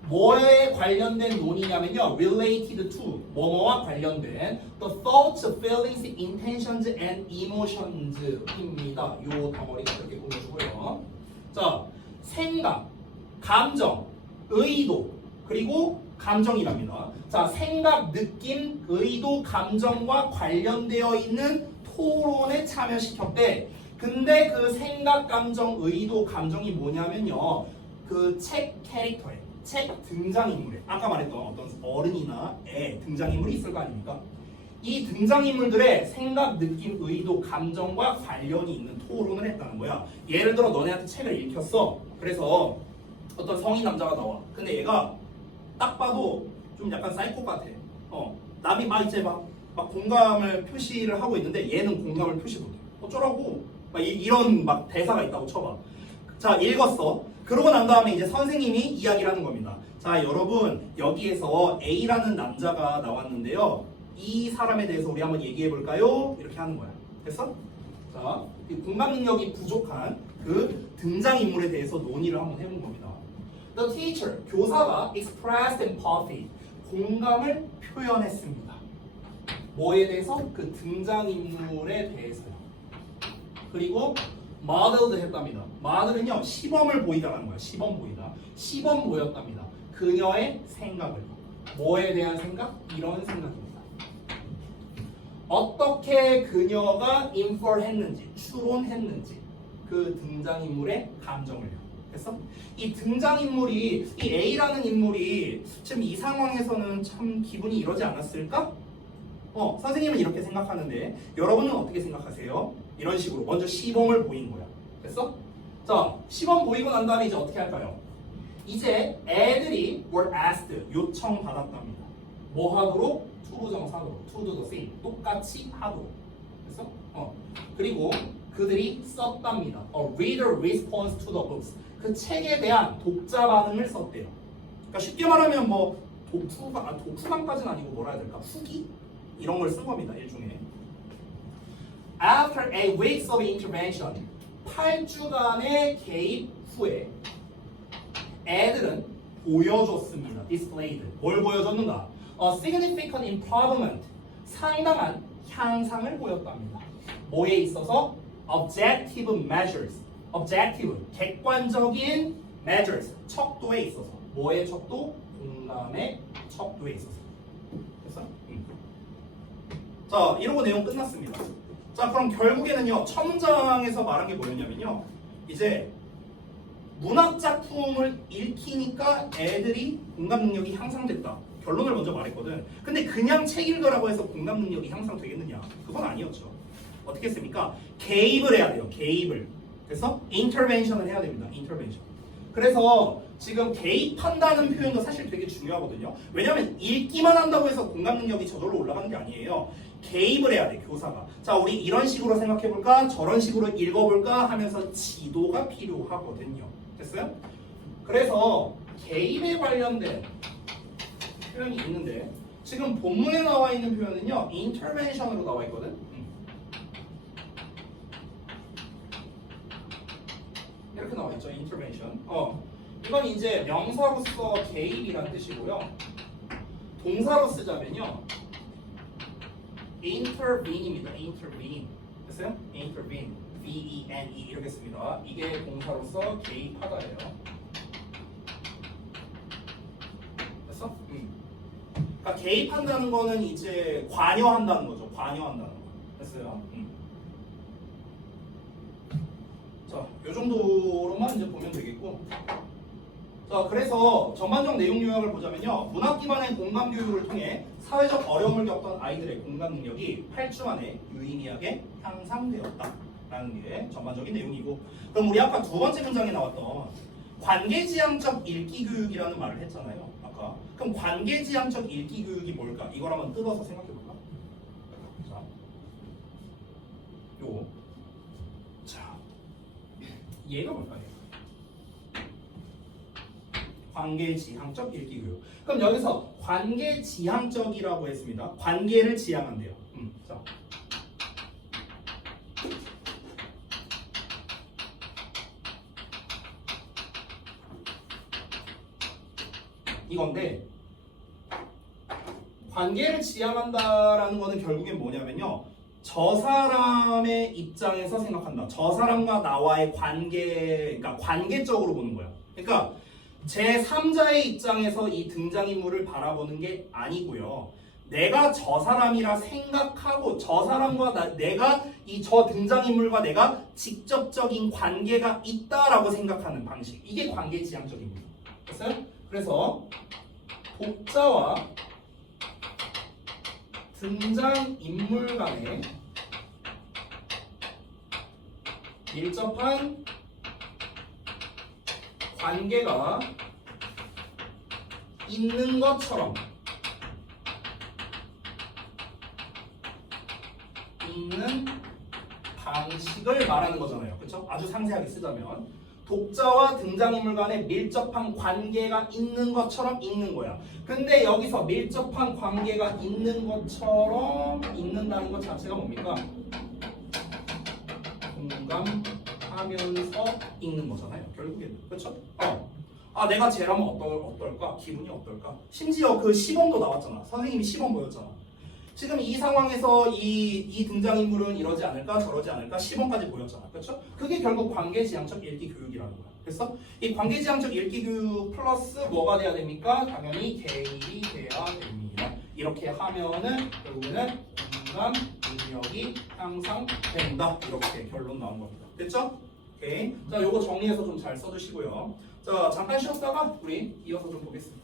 뭐에 관련된 논의냐면요, related to, 뭐뭐와 관련된 the thoughts, feelings, intentions, and emotions입니다. 요 덩어리가 이렇게 꾸며주고요. 자, 생각, 감정, 의도, 그리고 감정이랍니다. 자, 생각, 느낌, 의도, 감정과 관련되어 있는 토론에 참여시켰대. 근데 그 생각, 감정, 의도, 감정이 뭐냐면요. 그 책 캐릭터에, 책 등장인물에, 아까 말했던 어떤 어른이나 애 등장인물이 있을 거 아닙니까? 이 등장인물들의 생각, 느낌, 의도, 감정과 관련이 있는 토론을 했다는 거야. 예를 들어 너네한테 책을 읽혔어. 그래서 어떤 성인 남자가 나와. 근데 얘가 딱 봐도 좀 약간 사이코 같아. 남이 막 이제 막 공감을 표시를 하고 있는데 얘는 공감을 표시 못해. 어쩌라고? 이런 막 대사가 있다고 쳐봐. 자, 읽었어. 그러고 난 다음에 이제 선생님이 이야기를 하는 겁니다. 자, 여러분 여기에서 A라는 남자가 나왔는데요. 이 사람에 대해서 우리 한번 얘기해 볼까요? 이렇게 하는 거야. 됐어? 자, 공감 능력이 부족한 그 등장인물에 대해서 논의를 한번 해본 겁니다. The teacher, 교사가 expressed empathy, 공감을 표현했습니다. 뭐에 대해서? 그 등장인물에 대해서요. 그리고 modeled 했답니다. model은요, 시범을 보이다라는 거야. 시범 보이다. 시범 보였답니다. 그녀의 생각을. 뭐에 대한 생각? 이런 생각입니다. 어떻게 그녀가 infer했는지, 추론했는지 그 등장인물의 감정을요. 됐어? 이 등장인물이, 이 A라는 인물이 지금 이 상황에서는 참 기분이 이러지 않았을까? 선생님은 이렇게 생각하는데 여러분은 어떻게 생각하세요? 이런 식으로 먼저 시범을 보인 거야. 됐어? 자, 시범 보이고 난 다음에 이제 어떻게 할까요? 이제 애들이 were asked, 요청받았답니다. 뭐 하도록? 투부정사로, to do the same, 똑같이 하도록. 됐어? 그리고 그들이 썼답니다. A reader response to the books. 그 책에 대한 독자 반응을 썼대요. 그러니까 쉽게 말하면 뭐 독후감까지는 아니고 뭐라 해야 될까? 후기? 이런 걸 쓴 겁니다. 일종의. After 8 weeks of intervention, 8주간의 개입 후에 애들은 보여줬습니다. Displayed. 뭘 보여줬는가? A significant improvement. 상당한 향상을 보였답니다. 뭐에 있어서? Objective measures. Objective. 객관적인 measures. 척도에 있어서. 뭐의 척도? 공감의 척도에 있어서. 됐어? 자, 이러고 내용 끝났습니다. 자, 그럼 결국에는요, 첫 문장에서 말한 게 뭐였냐면요, 이제 문학 작품을 읽히니까 애들이 공감 능력이 향상됐다. 결론을 먼저 말했거든. 근데 그냥 책 읽으라고 해서 공감 능력이 향상되겠느냐? 그건 아니었죠. 어떻게 했습니까? 개입을 해야 돼요. 개입을. 그래서 intervention을 해야 됩니다. intervention. 그래서 지금 개입한다는 표현도 사실 되게 중요하거든요. 왜냐하면 읽기만 한다고 해서 공감 능력이 저절로 올라가는 게 아니에요. 개입을 해야 돼, 교사가. 자, 우리 이런 식으로 생각해볼까? 저런 식으로 읽어볼까? 하면서 지도가 필요하거든요. 됐어요? 그래서 개입에 관련된 표현이 있는데 지금 본문에 나와 있는 표현은요, intervention으로 나와 있거든. 이렇게 나와 있죠, intervention. 이건 이제 명사로서 개입이란 뜻이고요. 동사로 쓰자면요, intervene입니다. intervene. 됐어요? intervene. V-E-N-E 이렇게 씁니다. 이게 동사로서 개입하다예요. 됐어? 그러니까 개입한다는 거는 이제 관여한다는 거죠. 관여한다는 거. 됐어요? 자, 이 정도로만 이제 보면 되겠고. 자, 그래서 전반적 내용 요약을 보자면요, 문학 기반의 공감 교육을 통해 사회적 어려움을 겪던 아이들의 공감 능력이 8주 만에 유의미하게 향상되었다라는 게 전반적인 내용이고, 그럼 우리 아까 두 번째 문장에 나왔던 관계지향적 읽기 교육이라는 말을 했잖아요. 아까. 그럼 관계지향적 읽기 교육이 뭘까? 이걸 한번 뜯어서 생각해볼까? 자, 요거. 자, 얘가 뭘까요? 관계지향적 읽기 교육. 그럼 여기서 관계지향적이라고 했습니다. 관계를 지향한대요. 자. 이건데, 관계를 지향한다라는 거는 결국엔 뭐냐면요, 저 사람의 입장에서 생각한다. 저 사람과 나와의 관계, 그러니까 관계적으로 보는 거야. 그러니까 제3자의 입장에서 이 등장인물을 바라보는 게 아니고요, 내가 저 사람이라 생각하고 저 사람과 내가 이 저 등장인물과 내가 직접적인 관계가 있다라고 생각하는 방식, 이게 관계지향적입니다. 됐어요? 그래서 독자와 등장인물 간의 밀접한 관계가 있는 것처럼 있는 방식을 말하는 거잖아요. 그렇죠? 아주 상세하게 쓰자면 독자와 등장인물 간의 밀접한 관계가 있는 것처럼 읽는 거야. 근데 여기서 밀접한 관계가 있는 것처럼 읽는다는 것 자체가 뭡니까? 공감하면서 읽는 거잖아요. 결국에는. 그렇죠? 내가 쟤라면 어떨까? 기분이 어떨까? 심지어 그 시범도 나왔잖아. 선생님이 시범 보였잖아. 지금 이 상황에서 이 등장인물은 이러지 않을까 저러지 않을까 시범까지 보였잖아. 그렇죠? 그게 결국 관계지향적 읽기 교육이라는 거야. 그래서 이 관계지향적 읽기 교육 플러스 뭐가 돼야 됩니까? 당연히 개입이 돼야 됩니다. 이렇게 하면은 결국에는 공감 능력이 향상된다. 이렇게 결론 나온 겁니다. 됐죠? 오케이. 자, 요거 정리해서 좀 잘 써두시고요. 자, 잠깐 쉬었다가 우리 이어서 좀 보겠습니다.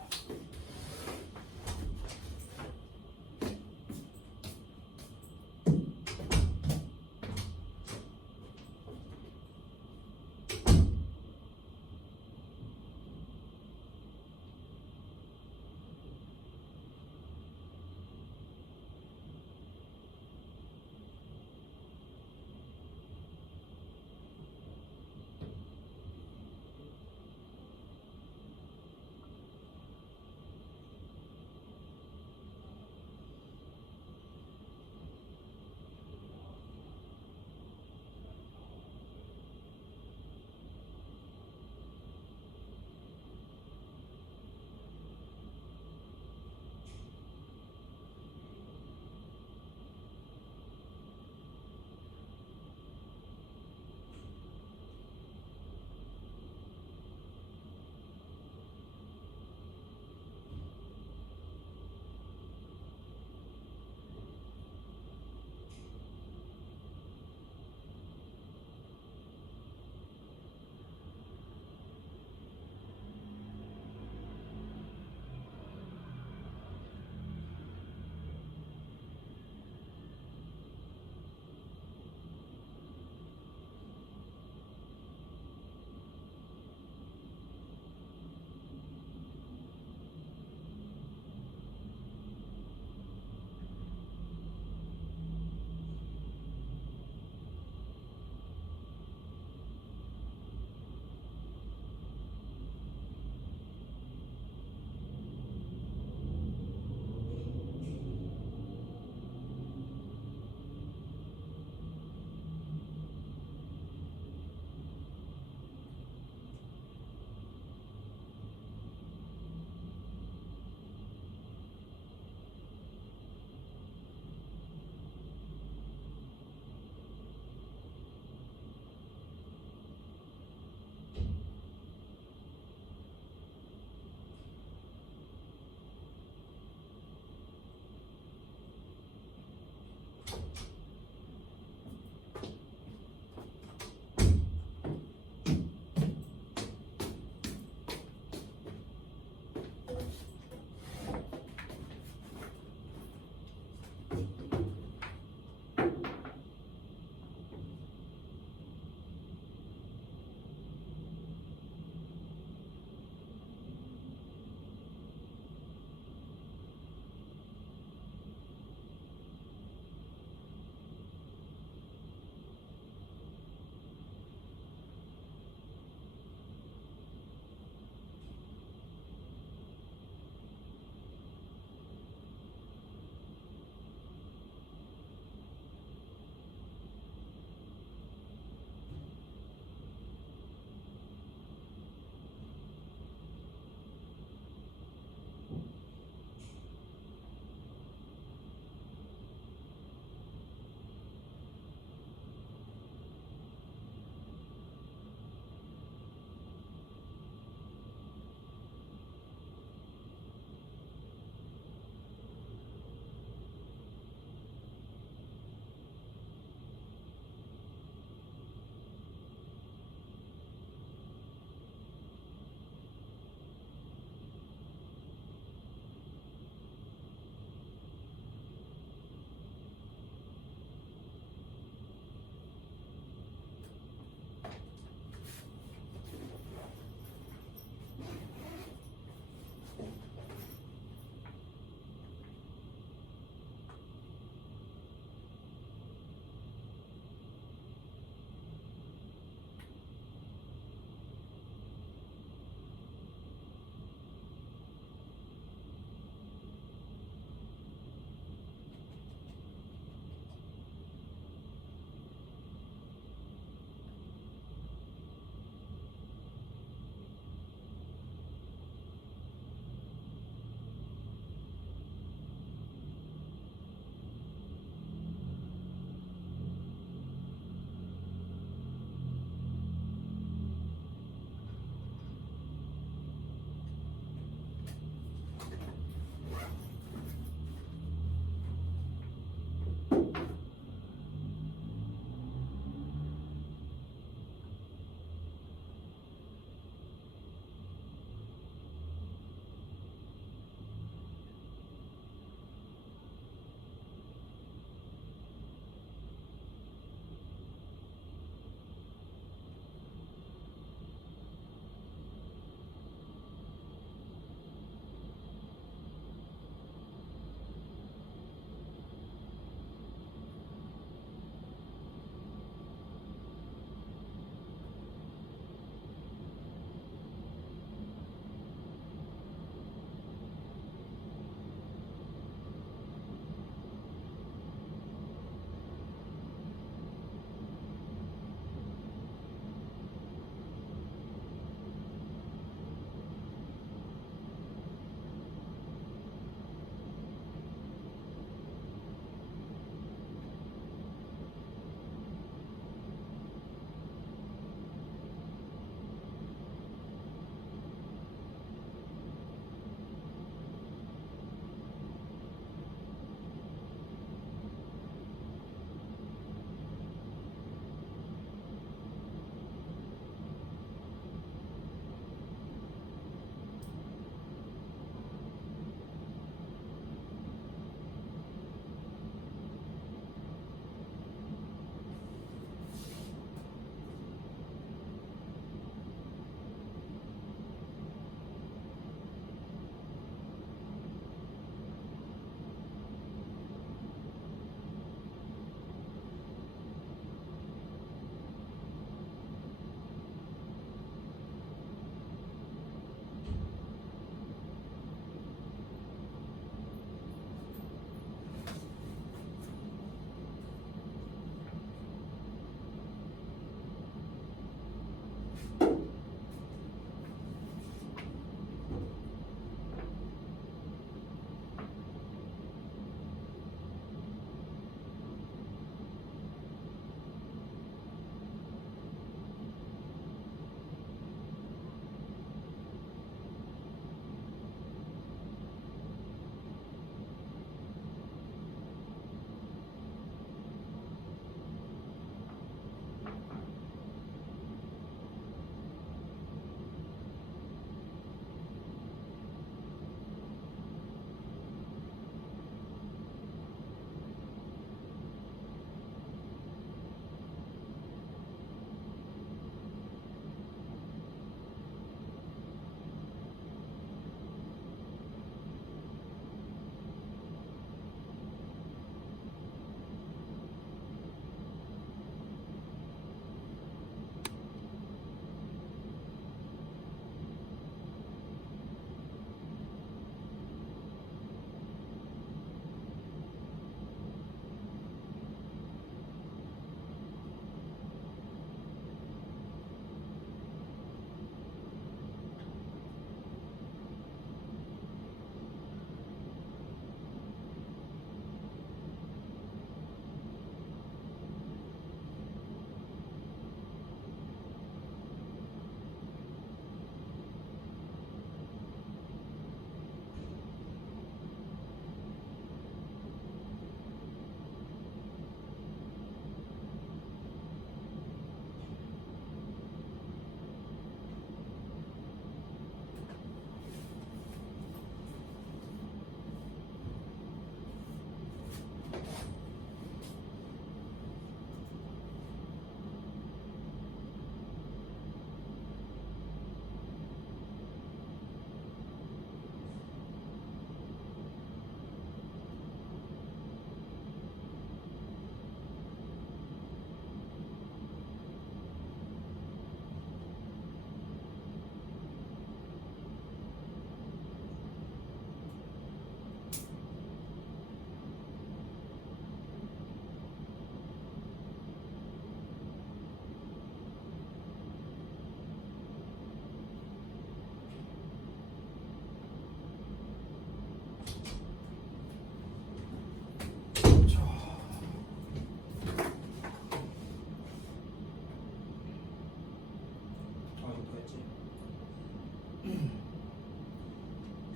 했지.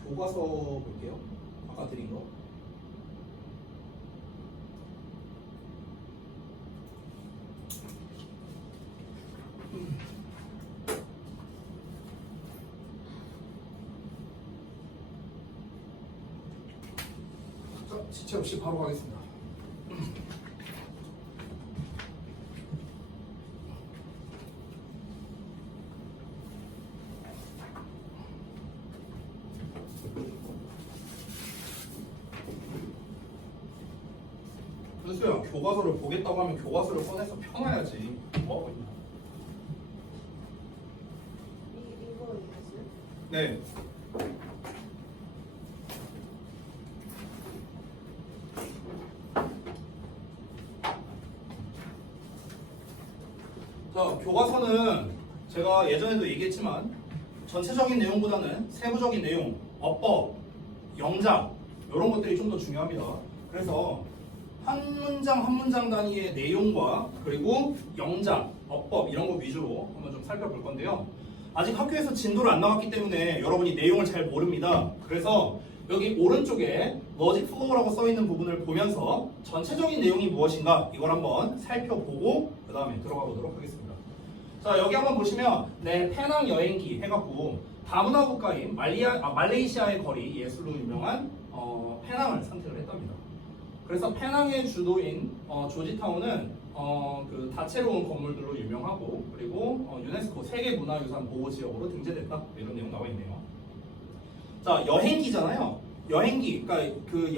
교과서 볼게요. 아까 드린 거. 자, 지체 없이 바로 가겠습니다. 은수야, 교과서를 보겠다고 하면 교과서를 꺼내서 펴놔야지. 뭐 하고 있나? 이거 이거지? 네. 자, 교과서는 제가 예전에도 얘기했지만 전체적인 내용보다는 세부적인 내용, 어법, 영작 이런 것들이 좀 더 중요합니다. 그래서 한 문장 한 문장 단위의 내용과 그리고 영작, 어법 이런 거 위주로 한번 좀 살펴볼 건데요. 아직 학교에서 진도를 안 나왔기 때문에 여러분이 내용을 잘 모릅니다. 그래서 여기 오른쪽에 로직 플로우라고 써 있는 부분을 보면서 전체적인 내용이 무엇인가 이걸 한번 살펴보고 그 다음에 들어가 보도록 하겠습니다. 자, 여기 한번 보시면 페낭 여행기 해갖고 다문화 국가인 말레이시아의 거리 예술로 유명한 페낭을 선택을 했답니다. 그래서 페낭의 주도인 조지타운은 그 다채로운 건물들로 유명하고 그리고 유네스코 세계문화유산 보호지역으로 등재됐다 이런 내용 나와 있네요. 자, 여행기잖아요. 여행기, 그러니까 그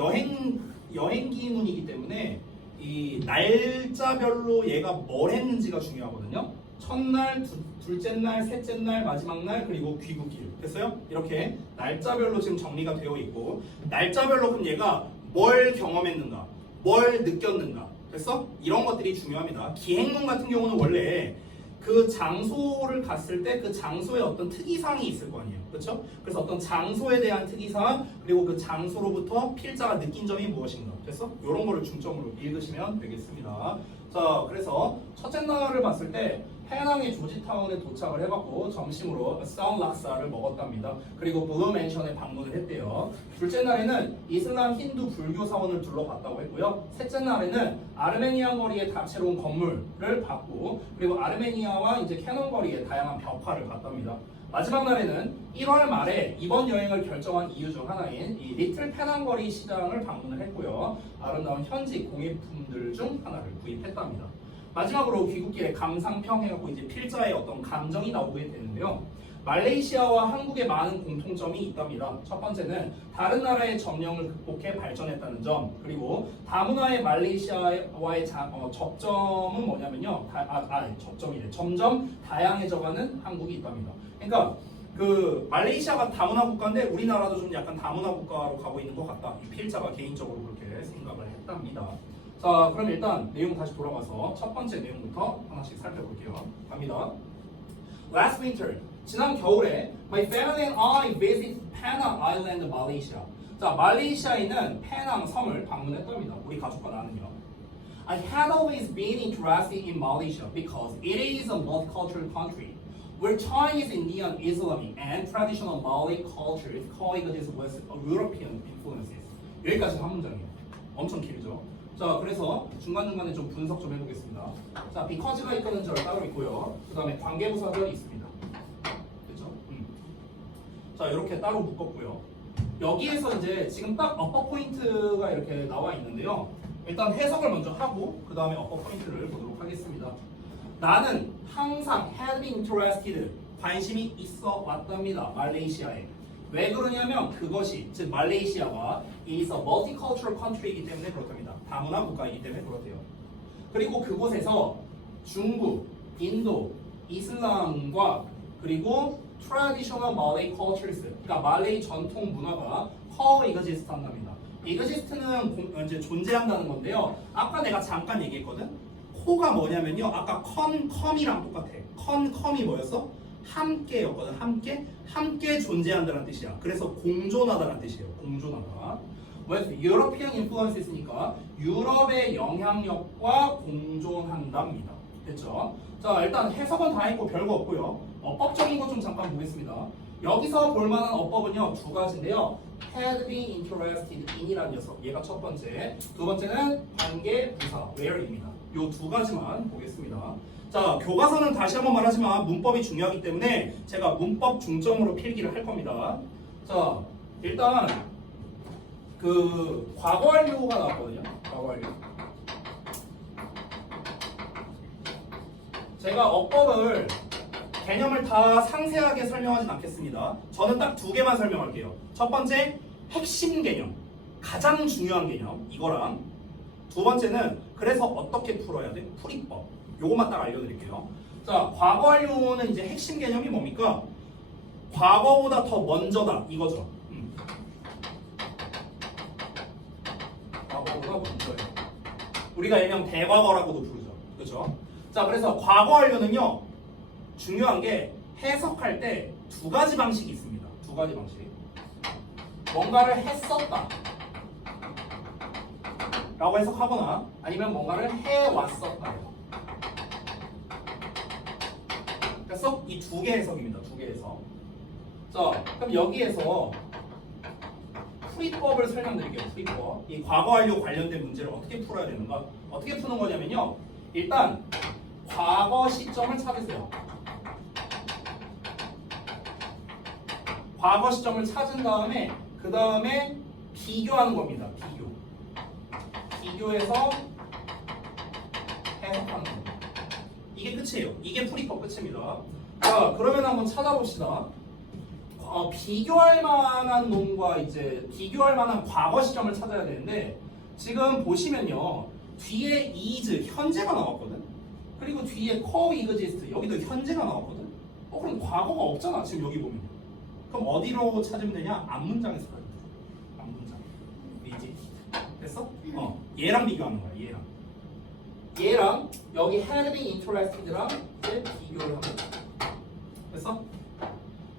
여행기문이기 때문에 이 날짜별로 얘가 뭘 했는지가 중요하거든요. 첫날, 둘째 날, 셋째 날, 마지막 날, 그리고 귀국길. 됐어요? 이렇게 날짜별로 지금 정리가 되어 있고 날짜별로 그럼 얘가 뭘 경험했는가, 뭘 느꼈는가. 됐어? 이런 것들이 중요합니다. 기행문 같은 경우는 원래 그 장소를 갔을 때 그 장소에 어떤 특이사항이 있을 거 아니에요. 그렇죠? 그래서 어떤 장소에 대한 특이사항 그리고 그 장소로부터 필자가 느낀 점이 무엇인가. 됐어? 이런 거를 중점으로 읽으시면 되겠습니다. 자, 그래서 첫째 날을 봤을 때 페낭의 조지타운에 도착을 해갖고 점심으로 사운락사를 먹었답니다. 그리고 블루 맨션에 방문을 했대요. 둘째 날에는 이슬람, 힌두, 불교 사원을 둘러봤다고 했고요. 셋째 날에는 아르메니아 거리의 다채로운 건물을 봤고 그리고 아르메니아와 이제 캐논 거리의 다양한 벽화를 봤답니다. 마지막 날에는 1월 말에 이번 여행을 결정한 이유 중 하나인 이 리틀 페낭 거리 시장을 방문을 했고요. 아름다운 현지 공예품들 중 하나를 구입했답니다. 마지막으로 귀국길에 감상평 해갖고 이제 필자의 어떤 감정이 나오게 되는데요. 말레이시아와 한국에 많은 공통점이 있답니다. 첫 번째는 다른 나라의 점령을 극복해 발전했다는 점, 그리고 다문화의 말레이시아와의 접점은 뭐냐면요. 접점이래. 점점 다양해져가는 한국이 있답니다. 그러니까 그 말레이시아가 다문화 국가인데 우리나라도 좀 약간 다문화 국가로 가고 있는 것 같다. 이 필자가 개인적으로 그렇게 생각을 했답니다. 자, 그럼 일단 내용 다시 돌아가서 첫 번째 내용부터 하나씩 살펴볼게요. 갑니다. Last winter, 지난 겨울에 my family and I visit Penang Island, Malaysia. 자, 말레이시아에 있는 페낭 섬을 방문했답니다. 우리 가족과 나는요. I had always been interested in Malaysia because it is a multicultural country where Chinese, Indian, Islamic, and traditional Malay cultures coexist with European influences. 여기까지 한 문장이에요. 엄청 길죠? 자, 그래서 중간중간에 좀 분석 좀 해보겠습니다. 자, because가 있다는 절 따로 있고요. 그 다음에 관계부사절이 있습니다. 그렇죠? 자, 이렇게 따로 묶었고요. 여기에서 이제 지금 딱 어퍼 포인트가 이렇게 나와 있는데요. 일단 해석을 먼저 하고 그 다음에 어퍼 포인트를 보도록 하겠습니다. 나는 항상 had been interested, 관심이 있어 왔답니다. 말레이시아에. 왜 그러냐면 그것이, 즉 말레이시아가 is a multicultural country이기 때문에 그렇답니다. 다문화 국가이기 때문에 그렇대요. 그리고 그곳에서 중국, 인도, 이슬람과 그리고 traditional Malay cultures, 그러니까 말레이 전통 문화가 coexist 한답니다. exist는 이제 존재한다는 건데요. 아까 내가 잠깐 얘기했거든. 코가 뭐냐면요. 아까 컴이랑 똑같아. 컴이 뭐였어? 함께였거든. 함께 존재한다는 뜻이야. 그래서 공존하다는 뜻이에요. 공존하다. with European influences니까 유럽의 영향력과 공존한답니다. 됐죠? 자, 일단 해석은 다 했고 별거 없고요. 어법적인 것 좀 잠깐 보겠습니다. 여기서 볼만한 어법은요 두 가지인데요. had been interested in이라는 녀석, 얘가 첫 번째. 두 번째는 관계 부사 where입니다. 요 두 가지만 보겠습니다. 자, 교과서는 다시 한번 말하지만 문법이 중요하기 때문에 제가 문법 중점으로 필기를 할 겁니다. 자, 일단 그 과거 완료가 나왔거든요. 과거 완료. 제가 어법을 개념을 다 상세하게 설명하진 않겠습니다. 저는 딱 두 개만 설명할게요. 첫 번째, 핵심 개념, 가장 중요한 개념 이거랑, 두 번째는 그래서 어떻게 풀어야 돼? 풀이법. 요것만 딱 알려드릴게요. 자, 과거 완료는 이제 핵심 개념이 뭡니까? 과거보다 더 먼저다 이거죠. 과거보다 먼저예요. 우리가 일명 대과거라고도 부르죠. 그렇죠? 자, 그래서 과거 완료는요 중요한 게 해석할 때 두 가지 방식이 있습니다. 두 가지 방식. 뭔가를 했었다 라고 해석하거나 아니면 뭔가를 해왔었다. 그래서 이 두 개 해석입니다. 두 개 해석. 자, 그럼 여기에서 풀이법을 설명드릴게요. 풀이법. 이 과거 완료 관련된 문제를 어떻게 풀어야 되는가? 어떻게 푸는 거냐면요. 일단 과거 시점을 찾으세요. 과거 시점을 찾은 다음에 그 다음에 비교하는 겁니다. 비교해서 해석하는 겁니다. 이게 끝이에요. 이게 풀이법 끝입니다. 자, 그러면 한번 찾아봅시다. 비교할 만한 놈과 이제 비교할 만한 과거 시점을 찾아야 되는데 지금 보시면요 뒤에 is 현재가 나왔거든. 그리고 뒤에 co-exist 여기도 현재가 나왔거든. 그럼 과거가 없잖아. 지금 여기 보면. 그럼 어디로 찾으면 되냐? 앞문장에서 찾으면 돼. 앞문장. exist. 됐어? 얘랑 비교하는 거야. 얘랑 여기 had been interested랑 이제 비교를 하면 돼. 됐어?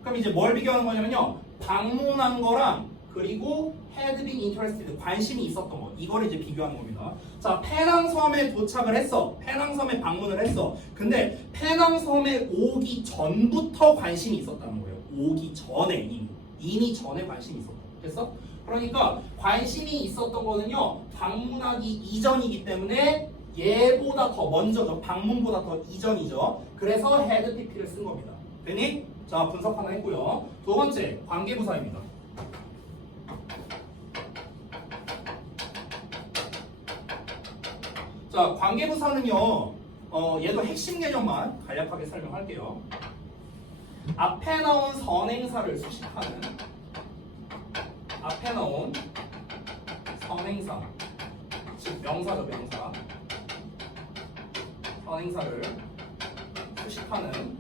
그럼 이제 뭘 비교하는 거냐면요. 방문한 거랑 그리고 had been interested 관심이 있었던 거 이거를 이제 비교하는 겁니다. 자, 페낭섬에 도착을 했어. 페낭섬에 방문을 했어. 근데 페낭섬에 오기 전부터 관심이 있었다는 거예요. 오기 전에 이미 전에 관심이 있었다. 됐어? 그러니까 관심이 있었던 거는요. 방문하기 이전이기 때문에 얘보다 더 먼저죠. 방문보다 더 이전이죠. 그래서 had pp를 쓴 겁니다. 됐니? 자, 분석 하나 했고요. 두 번째, 관계부사입니다. 자, 관계부사는요, 얘도 핵심 개념만 간략하게 설명할게요. 앞에 나온 선행사를 수식하는, 앞에 나온 선행사, 즉 명사죠, 명사. 선행사를 수식하는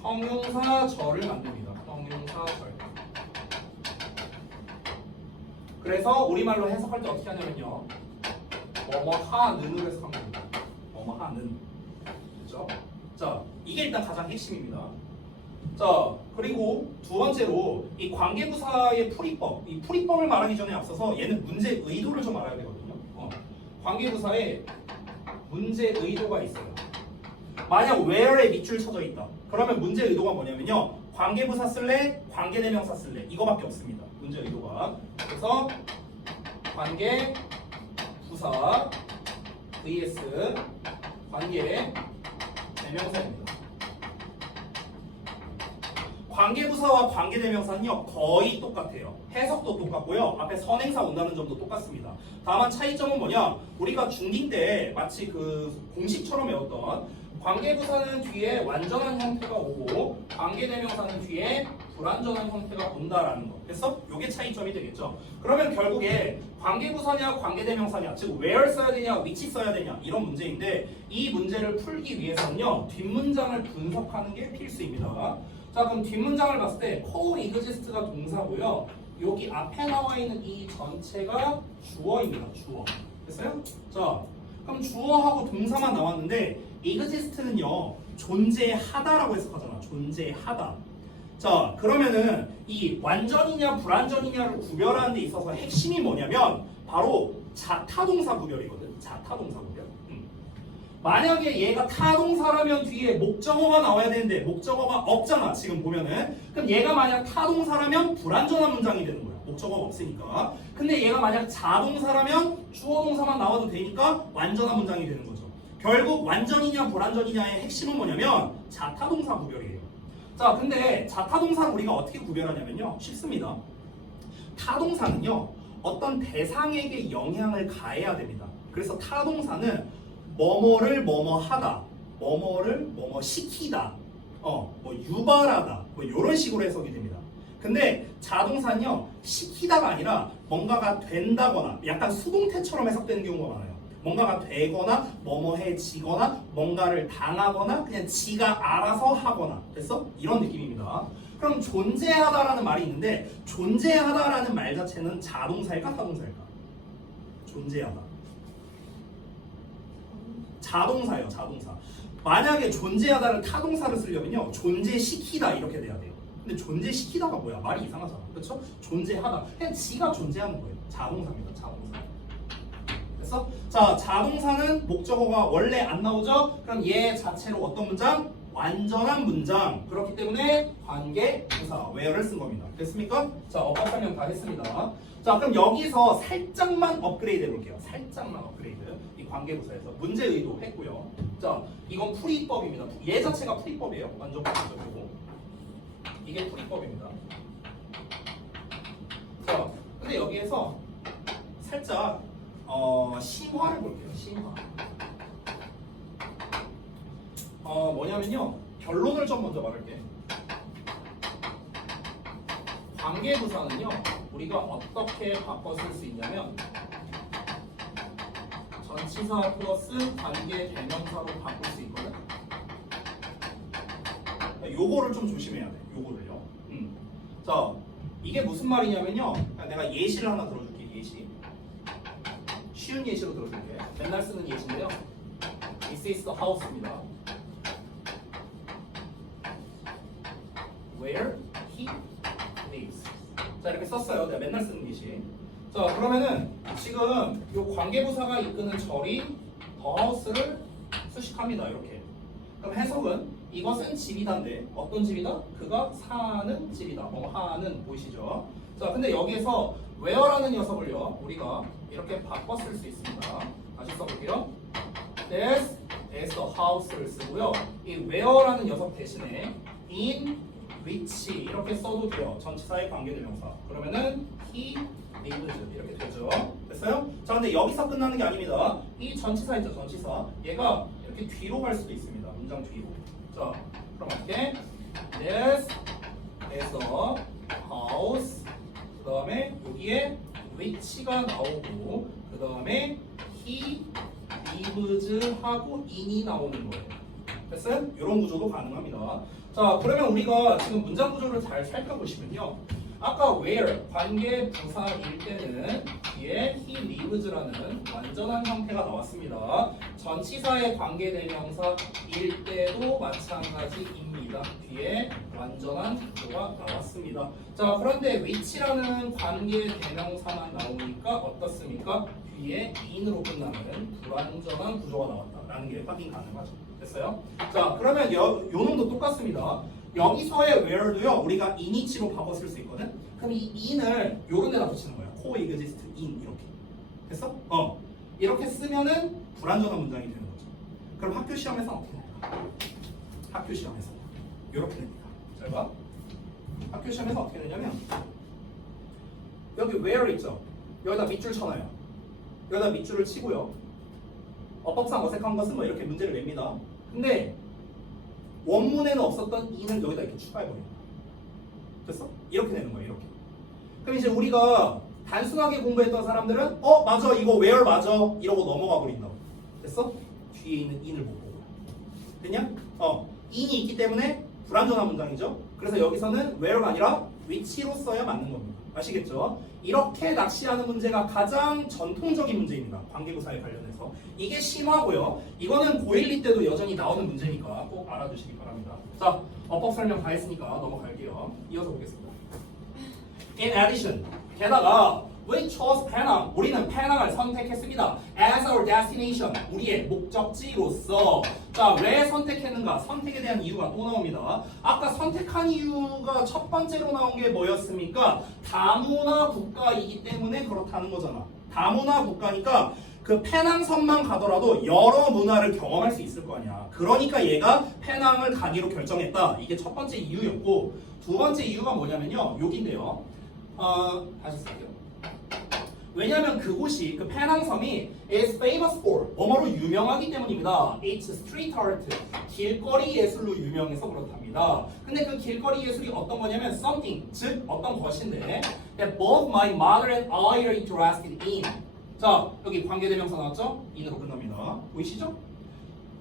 형용사절을 만듭니다. 형용사절. 그래서 우리말로 해석할 때 어떻게 하냐면요. 뭐뭐하는으로 해석하면 됩니다. 뭐뭐하는. 그렇죠? 자, 이게 일단 가장 핵심입니다. 자, 그리고 두 번째로 이 관계부사의 풀이법. 이 풀이법을 말하기 전에 앞서서 얘는 문제 의도를 좀 알아야 되거든요. 관계부사에 문제 의도가 있어요. 만약 where에 밑줄 쳐져 있다. 그러면 문제 의도가 뭐냐면요. 관계부사 쓸래? 관계대명사 쓸래? 이거밖에 없습니다. 문제 의도가. 그래서 관계부사 vs 관계대명사입니다. 관계부사와 관계대명사는요 거의 똑같아요. 해석도 똑같고요. 앞에 선행사 온다는 점도 똑같습니다. 다만 차이점은 뭐냐? 우리가 중딩 때 마치 그 공식처럼 외웠던 관계부사는 뒤에 완전한 형태가 오고 관계대명사는 뒤에 불완전한 형태가 온다라는 거. 그래서 이게 차이점이 되겠죠. 그러면 결국에 관계부사냐 관계대명사냐, 즉 where 써야 되냐 which 써야 되냐 이런 문제인데 이 문제를 풀기 위해서는요 뒷문장을 분석하는 게 필수입니다. 자, 그럼 뒷문장을 봤을 때 co-exist가 동사고요. 여기 앞에 나와 있는 이 전체가 주어입니다. 주어. 됐어요? 자, 그럼 주어하고 동사만 나왔는데 exist는요 존재하다라고 해석하잖아. 존재하다. 자, 그러면은 이 완전이냐 불완전이냐를 구별하는 데 있어서 핵심이 뭐냐면 바로 자타동사 구별이거든. 자타동사 구별. 만약에 얘가 타동사라면 뒤에 목적어가 나와야 되는데 목적어가 없잖아 지금 보면은. 그럼 얘가 만약 타동사라면 불완전한 문장이 되는 거야. 목적어가 없으니까. 근데 얘가 만약 자동사라면 주어 동사만 나와도 되니까 완전한 문장이 되는 거죠. 결국 완전이냐 불완전이냐의 핵심은 뭐냐면 자타동사 구별이에요. 자, 근데 자타동사를 우리가 어떻게 구별하냐면요. 쉽습니다. 타동사는요. 어떤 대상에게 영향을 가해야 됩니다. 그래서 타동사는 뭐뭐를 뭐뭐하다, 뭐뭐를 뭐뭐 시키다, 뭐 유발하다, 뭐 이런 식으로 해석이 됩니다. 근데 자동사는요. 시키다가 아니라 뭔가가 된다거나 약간 수동태처럼 해석되는 경우가 많아요. 뭔가가 되거나 뭐뭐해지거나 뭔가를 당하거나 그냥 지가 알아서 하거나 됐어? 이런 느낌입니다. 그럼 존재하다라는 말이 있는데 존재하다라는 말 자체는 자동사일까 타동사일까? 존재하다. 자동사예요. 자동사. 만약에 존재하다를 타동사를 쓰려면요. 존재시키다 이렇게 돼야 돼요. 근데 존재시키다가 뭐야? 말이 이상하잖아. 그렇죠? 존재하다. 그냥 지가 존재하는 거예요. 자동사입니다. 자동사. 됐어? 자, 자동사는 목적어가 원래 안 나오죠? 그럼 얘 자체로 어떤 문장? 완전한 문장. 그렇기 때문에 관계 부사 where를 쓴 겁니다. 됐습니까? 자, 어법 설명 다 했습니다. 자, 그럼 여기서 살짝만 업그레이드 해볼게요. 살짝만 업그레이드. 이 관계 부사에서 문제 의도 했고요. 자, 이건 풀이법입니다. 얘 자체가 풀이법이에요. 완전 풀이법이고. 이게 풀이법입니다. 자, 근데 여기에서 살짝 심화를 볼게요. 심화. 뭐냐면요. 결론을 좀 먼저 말할게. 관계부사는요. 우리가 어떻게 바꿔 쓸 수 있냐면 전치사 플러스 관계 대명사로 바꿀 수 있거든. 요거를 좀 조심해야 돼. 요거를요. 자, 이게 무슨 말이냐면요. 내가 예시를 하나 들어줄게. 예시. 쉬운 예시로 들어줄게. 맨날 쓰는 예시인데요. This is the house입니다. Where he lives. 자, 이렇게 썼어요. 내가 맨날 쓰는 예시. 자, 그러면은 지금 요 관계부사가 이끄는 절이 the house를 수식합니다. 이렇게. 그럼 해석은 이것은 집이다인데 어떤 집이다? 그가 사는 집이다. 뭐 하는 보이시죠? 자, 근데 여기에서 where라는 녀석을요 우리가 이렇게 바꿔 쓸 수 있습니다. 다시 써볼게요. This is the house를 쓰고요. 이 where라는 녀석 대신에 in which 이렇게 써도 돼요. 전치사의 관계대명사. 그러면은 he lives 이렇게 되죠. 됐어요? 자, 근데 여기서 끝나는 게 아닙니다. 이 전치사 있죠, 전치사. 얘가 이렇게 뒤로 갈 수도 있습니다. 문장 뒤로. 자, 그럼 어떻게? This is a house. 그 다음에 여기에 which가 나오고 그 다음에 he lives 하고 in이 나오는 거예요. 됐어요? 이런 구조도 가능합니다. 자, 그러면 우리가 지금 문장 구조를 잘 살펴보시면요. 아까 where 관계 부사일 때는 뒤에 he lives라는 완전한 형태가 나왔습니다. 전치사의 관계 대명사일 때도 마찬가지입니다. 뒤에 완전한 구조가 나왔습니다. 자, 그런데 which라는 관계 대명사만 나오니까 어떻습니까? 뒤에 in으로 끝나는 불완전한 구조가 나왔다라는 게 확인 가능하죠. 됐어요? 자, 그러면 요 놈도 똑같습니다. 여기서의 where도요 우리가 in이치로 바꿔 쓸 수 있거든. 그럼 이 in을 요런 데다 붙이는 거야. coexist in 이렇게. 됐어? 이렇게 쓰면은 불완전한 문장이 되는 거죠. 그럼 학교 시험에서 어떻게 될까? 학교 시험에서 이렇게 됩니다. 잘 봐. 학교 시험에서 어떻게 되냐면 여기 where 있죠. 여기다 밑줄 쳐놔요. 여기다 밑줄을 치고요. 어법상 어색한 것은 뭐 이렇게 문제를 냅니다. 근데 원문에는 없었던 in을 여기다 이렇게 추가해버립니다. 됐어? 이렇게 되는 거예요. 이렇게. 그럼 이제 우리가 단순하게 공부했던 사람들은 맞아 이거 where 맞아 이러고 넘어가 버린다고. 됐어? 뒤에 있는 in을 못 보고. 됐냐? in이 있기 때문에 불완전한 문장이죠. 그래서 여기서는 where가 아니라 which로 써야 맞는 겁니다. 아시겠죠? 이렇게 낚시하는 문제가 가장 전통적인 문제입니다. 관계부사에 관련해서. 이게 심하고요. 이거는 고1, 2 때도 여전히 나오는 문제니까 꼭 알아두시기 바랍니다. 자, 어법 설명 다 했으니까 넘어갈게요. 이어서 보겠습니다. In addition, 게다가 We chose Penang. 우리는 페낭을 선택했습니다. As our destination. 우리의 목적지로서. 자, 왜 선택했는가? 선택에 대한 이유가 또 나옵니다. 아까 선택한 이유가 첫 번째로 나온 게 뭐였습니까? 다문화 국가이기 때문에 그렇다는 거잖아. 다문화 국가니까 그 페낭섬만 가더라도 여러 문화를 경험할 수 있을 거 아니야. 그러니까 얘가 페낭을 가기로 결정했다. 이게 첫 번째 이유였고, 두 번째 이유가 뭐냐면요. 여기인데요. 다시 쓸게요. 왜냐하면 그곳이 그 페낭섬이 is famous for 뭐뭐로 유명하기 때문입니다. It's street art, 길거리 예술로 유명해서 그렇답니다. 근데 그 길거리 예술이 어떤 거냐면 something, 즉 어떤 것인데 that both my mother and I are interested in. 자, 여기 관계대명사 나왔죠? in으로 끝납니다. 보이시죠?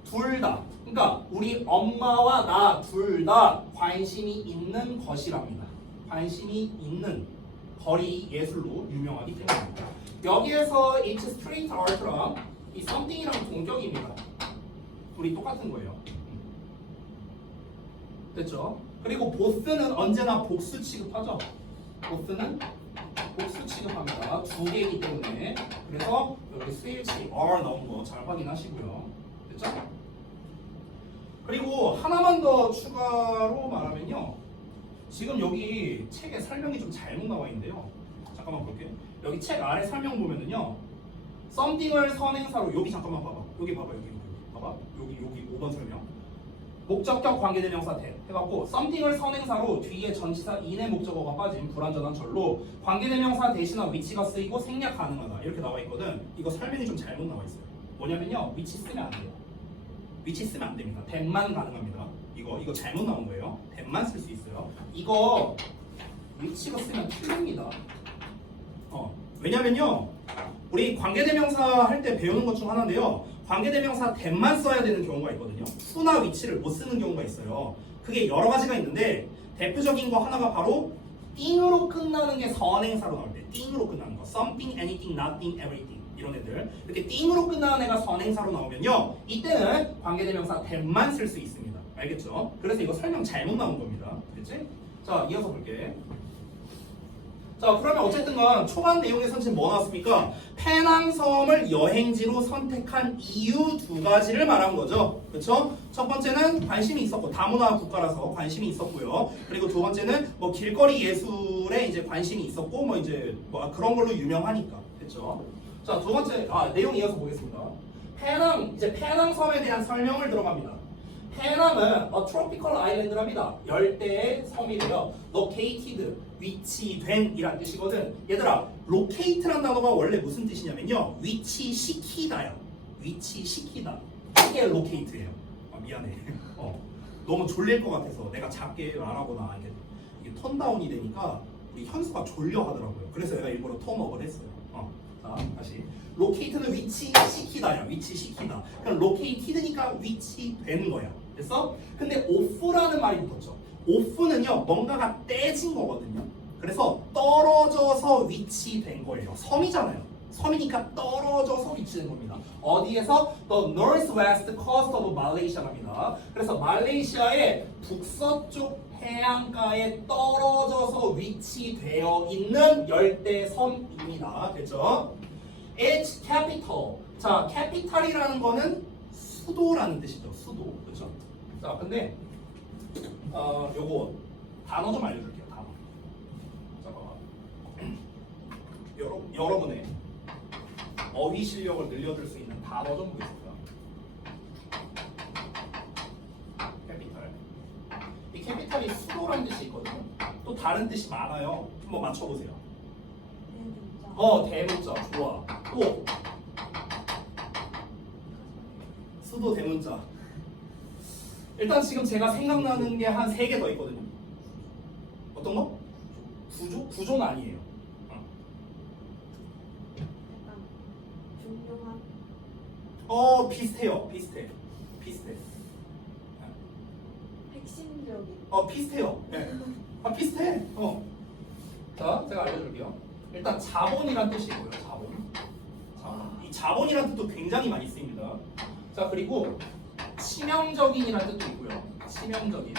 둘 다. 그러니까 우리 엄마와 나 둘 다 관심이 있는 것이랍니다. 관심이 있는 거리 예술로 유명하기 때문입니다. 여기에서 it's street art랑 이 something이랑 동격입니다. 둘이 똑같은 거예요. 됐죠? 그리고 both는 언제나 복수 취급하죠. both는 복수 취급합니다. 두 개이기 때문에. 그래서 여기 CH R 나온 거 잘 확인하시고요. 됐죠? 그리고 하나만 더 추가로 말하면요. 지금 여기 책에 설명이 좀 잘못 나와 있는데요. 잠깐만 볼게요. 여기 책 아래 설명 보면은요. something을 선행사로 여기 잠깐만 봐봐. 여기 봐봐. 여기 봐봐. 여기 5번 설명. 목적격 관계대명사 대 해갖고 something을 선행사로 뒤에 전치사 in의 목적어가 빠진 불완전한 절로 관계대명사 대신한 위치가 쓰이고 생략 가능하다. 이렇게 나와 있거든. 이거 설명이 좀 잘못 나와 있어요. 뭐냐면요. 위치 쓰면 안 돼요. 위치 쓰면 안 됩니다. that만 가능합니다. 이거 잘못 나온 거예요. that만 쓸 수 있어요. 이거 위치가 쓰면 틀립니다. 왜냐면요. 우리 관계대명사 할 때 배우는 것 중 하나인데요. 관계대명사 that만 써야 되는 경우가 있거든요. 수나 위치를 못 쓰는 경우가 있어요. 그게 여러 가지가 있는데 대표적인 거 하나가 바로 띵으로 끝나는 게 선행사로 나올 때 띵으로 끝나는 거 something, anything, nothing, everything 이런 애들 이렇게 띵으로 끝나는 애가 선행사로 나오면요. 이때는 관계대명사 that만 쓸 수 있습니다. 알겠죠? 그래서 이거 설명 잘못 나온 겁니다. 됐지? 자, 이어서 볼게. 자, 그러면 어쨌든 간 초반 내용에서 지금 뭐 나왔습니까? 페낭섬을 여행지로 선택한 이유 두 가지를 말한 거죠. 그렇죠? 첫 번째는 관심이 있었고 다문화 국가라서 관심이 있었고요. 그리고 두 번째는 뭐 길거리 예술에 이제 관심이 있었고 뭐 이제 뭐 그런 걸로 유명하니까. 됐죠? 자, 두 번째 내용 이어서 보겠습니다. 페낭섬에 대한 설명을 들어갑니다. 페낭은 a tropical island랍니다. 열대의 섬이래요. located, 위치된 이란 뜻이거든. 얘들아, locate란 단어가 원래 무슨 뜻이냐면요. 위치시키다요. 위치시키다. 이게 locate예요. 미안해. 너무 졸릴 것 같아서 내가 작게 말하거나 이게 턴다운이 되니까 우리 현수가 졸려 하더라고요. 그래서 내가 일부러 턴업을 했어요. 자, 다시. locate는 위치시키다야. 위치시키다. 그럼 located니까 위치된 거야. 됐어? 근데 off라는 말이 붙었죠. off는요 뭔가가 떼진 거거든요. 그래서 떨어져서 위치된 거예요. 섬이잖아요. 섬이니까 떨어져서 위치된 겁니다. 어디에서? The northwest coast of Malaysia랍니다. 그래서 말레이시아의 북서쪽 해안가에 떨어져서 위치되어 있는 열대 섬입니다. 됐죠? Its capital. 자, capital이라는 거는 수도라는 뜻이죠. 수도. 그렇죠? 자, 근데 요거 단어 좀 알려줄게요. 단어. 잠깐만. 여러분의 어휘 실력을 늘려줄 수 있는 단어 좀 보겠습니다. 캐피탈. 이 캐피탈이 수도라는 뜻이 있거든요. 또 다른 뜻이 많아요. 한번 맞춰보세요. 대문자. 좋아. 또 수도 대문자. 일단 지금 제가 생각나는 게 한 3개 더 있거든요. 어떤 거? 구조? 구조는 아니에요. 약간 중요한 비슷해요. 비슷해. 핵심적인 비슷해요. 네. 비슷해. 자, 제가 알려줄게요. 일단 자본이란 뜻이 있고요. 자본. 이 자본이란 뜻도 굉장히 많이 쓰입니다. 자, 그리고 치명적인이란 뜻도 있고요. 치명적인.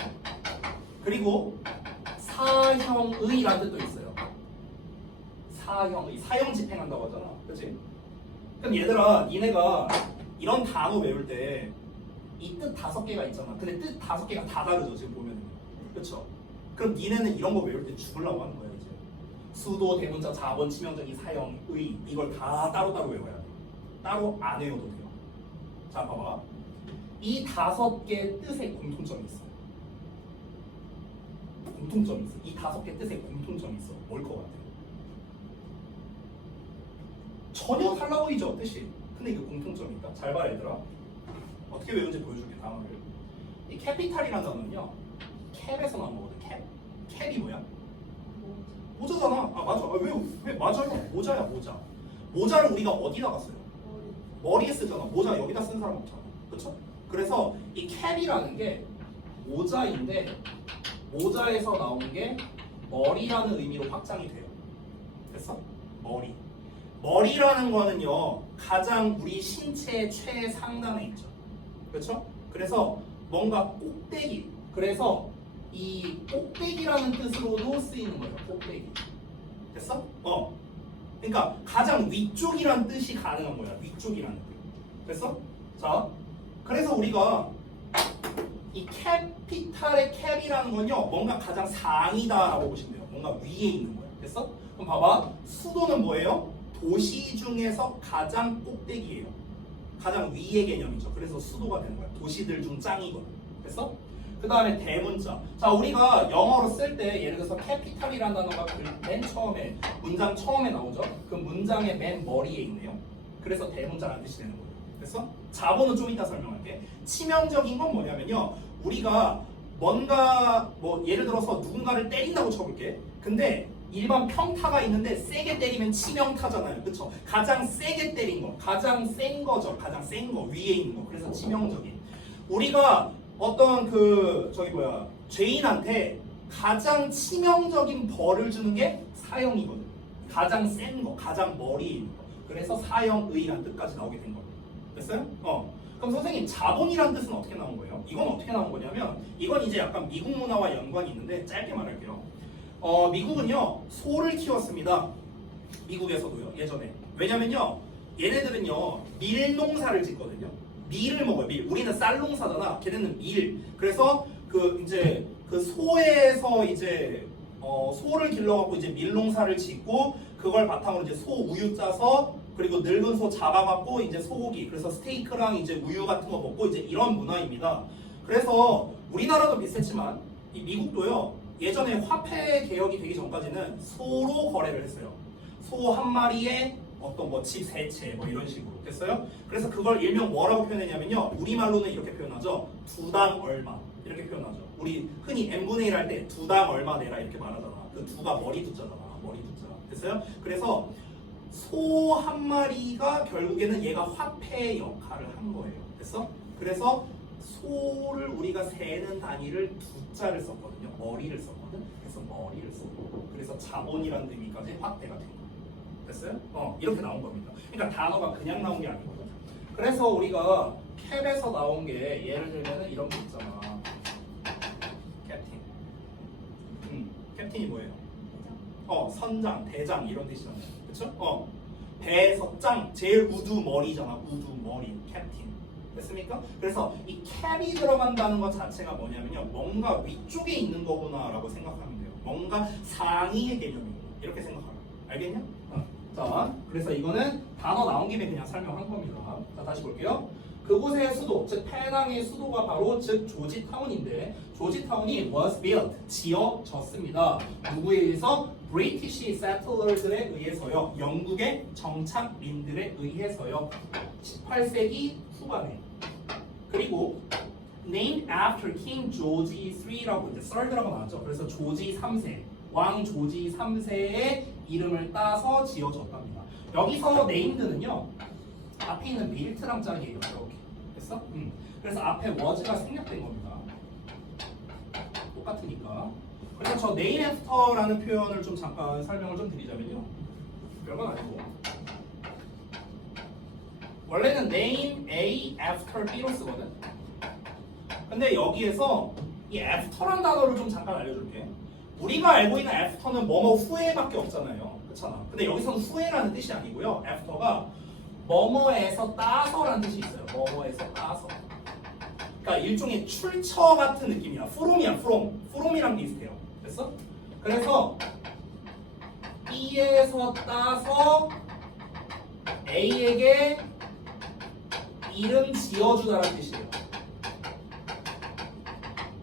그리고 사형의란 뜻도 있어요. 사형 집행한다고 하잖아. 그치? 그럼 얘들아, 니네가 이런 단어 외울 때 이 뜻 5개가 있잖아. 근데 뜻 5개가 다 다르죠, 지금 보면. 그쵸? 그럼 니네는 이런 거 외울 때 죽으려고 하는 거야, 이제. 수도, 대문자, 자본, 치명적인, 사형, 의, 이걸 다 따로따로 외워야 돼. 따로 안 외워도 돼요. 자, 봐봐. 이 5개 뜻에 공통점이 있어. 공통점이 있어. 이 5개 뜻에 공통점이 있어. 뭘 것 같아? 전혀 달라 보이죠, 뜻이. 근데 이게 공통점이 있다. 잘 봐, 얘들아. 어떻게 외우는지 보여줄게, 단어를. 이 캐피탈이라는 단어는요, 캡에서 나온 거거든. 캡이 뭐야? 모자잖아. 아, 맞아. 아, 왜 맞아요? 모자야, 모자. 모자를 우리가 어디다가 써요? 머리에 쓰잖아. 모자 여기다 쓴 사람 없잖아. 그쵸? 그래서 이 캡이라는 게 모자인데, 모자에서 나온 게 머리라는 의미로 확장이 돼요. 됐어? 머리. 머리라는 거는요, 가장 우리 신체의 최상단에 있죠. 그렇죠? 그래서 뭔가 꼭대기. 그래서 이 꼭대기라는 뜻으로도 쓰이는 거예요. 꼭대기. 됐어? 그러니까 가장 위쪽이란 뜻이 가능한 거야. 위쪽이라는 뜻. 됐어? 자, 그래서 우리가 이 캐피탈의 캡이라는 건요, 뭔가 가장 상이다라고 보시면 돼요. 뭔가 위에 있는 거예요. 됐어? 그럼 봐봐. 수도는 뭐예요? 도시 중에서 가장 꼭대기예요. 가장 위의 개념이죠. 그래서 수도가 되는 거야. 도시들 중 짱이거든. 됐어? 그 다음에 대문자. 자, 우리가 영어로 쓸 때 예를 들어서 캐피탈이라는 단어가 맨 처음에 문장 처음에 나오죠. 그 문장의 맨 머리에 있네요. 그래서 대문자라는 뜻이 되는 거예요. 됐어? 자본은 좀 이따 설명할게. 치명적인 건 뭐냐면요, 우리가 뭔가 뭐 예를 들어서 누군가를 때린다고 쳐볼게. 근데 일반 평타가 있는데 세게 때리면 치명타잖아요. 그쵸? 가장 세게 때린 거, 가장 센 거죠. 가장 센 거, 위에 있는 거. 그래서 치명적인. 우리가 어떤 죄인한테 가장 치명적인 벌을 주는 게 사형이거든. 가장 센 거, 가장 머리에 있는 거. 그래서 사형의란 뜻까지 나오게 된 거예요. 됐어요? 그럼 선생님, 자본이란 뜻은 어떻게 나온 거예요? 이건 어떻게 나온 거냐면, 이건 이제 약간 미국 문화와 연관이 있는데 짧게 말할게요. 미국은요, 소를 키웠습니다. 미국에서도요, 예전에. 왜냐면요, 얘네들은요, 밀 농사를 짓거든요. 밀을 먹어요, 밀. 우리는 쌀 농사잖아. 걔네는 밀. 그래서 그 소에서 이제 소를 길러갖고 이제 밀 농사를 짓고, 그걸 바탕으로 이제 소 우유 짜서, 그리고 늙은 소 잡아갖고 이제 소고기, 그래서 스테이크랑 이제 우유 같은 거 먹고 이제 이런 문화입니다. 그래서 우리나라도 비슷했지만 이 미국도요, 예전에 화폐 개혁이 되기 전까지는 소로 거래를 했어요. 소 한 마리에 어떤 뭐 집 세 채 뭐 이런 식으로 됐어요. 그래서 그걸 일명 뭐라고 표현했냐면요, 우리말로는 이렇게 표현하죠. 두당 얼마 이렇게 표현하죠. 우리 흔히 n분의 1 할 때 두당 얼마 내라 이렇게 말하잖아. 그 두가 머리 두자잖아. 머리 두자. 됐어요? 그래서 소 한 마리가 결국에는 얘가 화폐 역할을 한 거예요. 됐어? 그래서 소를 우리가 세는 단위를 두자를 썼거든요. 머리를 썼거든. 그래서 머리를 쓰고, 그래서 자본이라는 의미까지 확대가 된 거예요. 됐어요? 이렇게 나온 겁니다. 그러니까 단어가 그냥 나온 게 아니거든. 그래서 우리가 캡에서 나온 게 예를 들면 이런 게 있잖아. 캡틴. 캡틴이 뭐예요? 선장, 대장 이런 뜻이잖아요. 그쵸? 배에서 짱, 제일 우두 머리잖아. 우두 머리, 캡틴. 됐습니까? 그래서 이 캡이 들어간다는 것 자체가 뭐냐면요, 뭔가 위쪽에 있는 거구나라고 생각하면 돼요. 뭔가 상위의 개념이구나. 이렇게 생각하면. 알겠냐? 자, 그래서 이거는 단어 나온 김에 그냥 설명한 겁니다. 자, 다시 볼게요. 그곳의 수도, 즉 페낭의 수도가 바로 즉 조지타운인데, 조지타운이 was built, 지어졌습니다. 누구에 의해서? British settlers에 의해서요. 영국의 정착민들에 의해서요. 18세기 후반에. 그리고 named after King George III라고 이제 third라고 나왔죠. 그래서 조지 3세, 왕 조지 3세의 이름을 따서 지어졌답니다. 여기서 named는요, 앞에 있는 built랑 짝이에요. 이렇게. 됐어? 그래서 앞에 was가 생략된 겁니다. 똑같으니까. 그래서 저 name after라는 표현을 좀 잠깐 설명을 좀 드리자면요, 별건 아니고, 원래는 name A after B로 쓰거든. 근데 여기에서 이 after란 단어를 좀 잠깐 알려줄게. 우리가 알고 있는 after는 뭐뭐 후에밖에 없잖아요. 그렇잖아. 근데 여기서는 후에라는 뜻이 아니고요. after가 뭐뭐에서 따서라는 뜻이 있어요. 뭐뭐에서 따서. 그러니까 일종의 출처 같은 느낌이야. from이야, from. from이랑 비슷해요. 됐어? 그래서 B에서 따서 A에게 이름 지어주다라는 뜻이에요.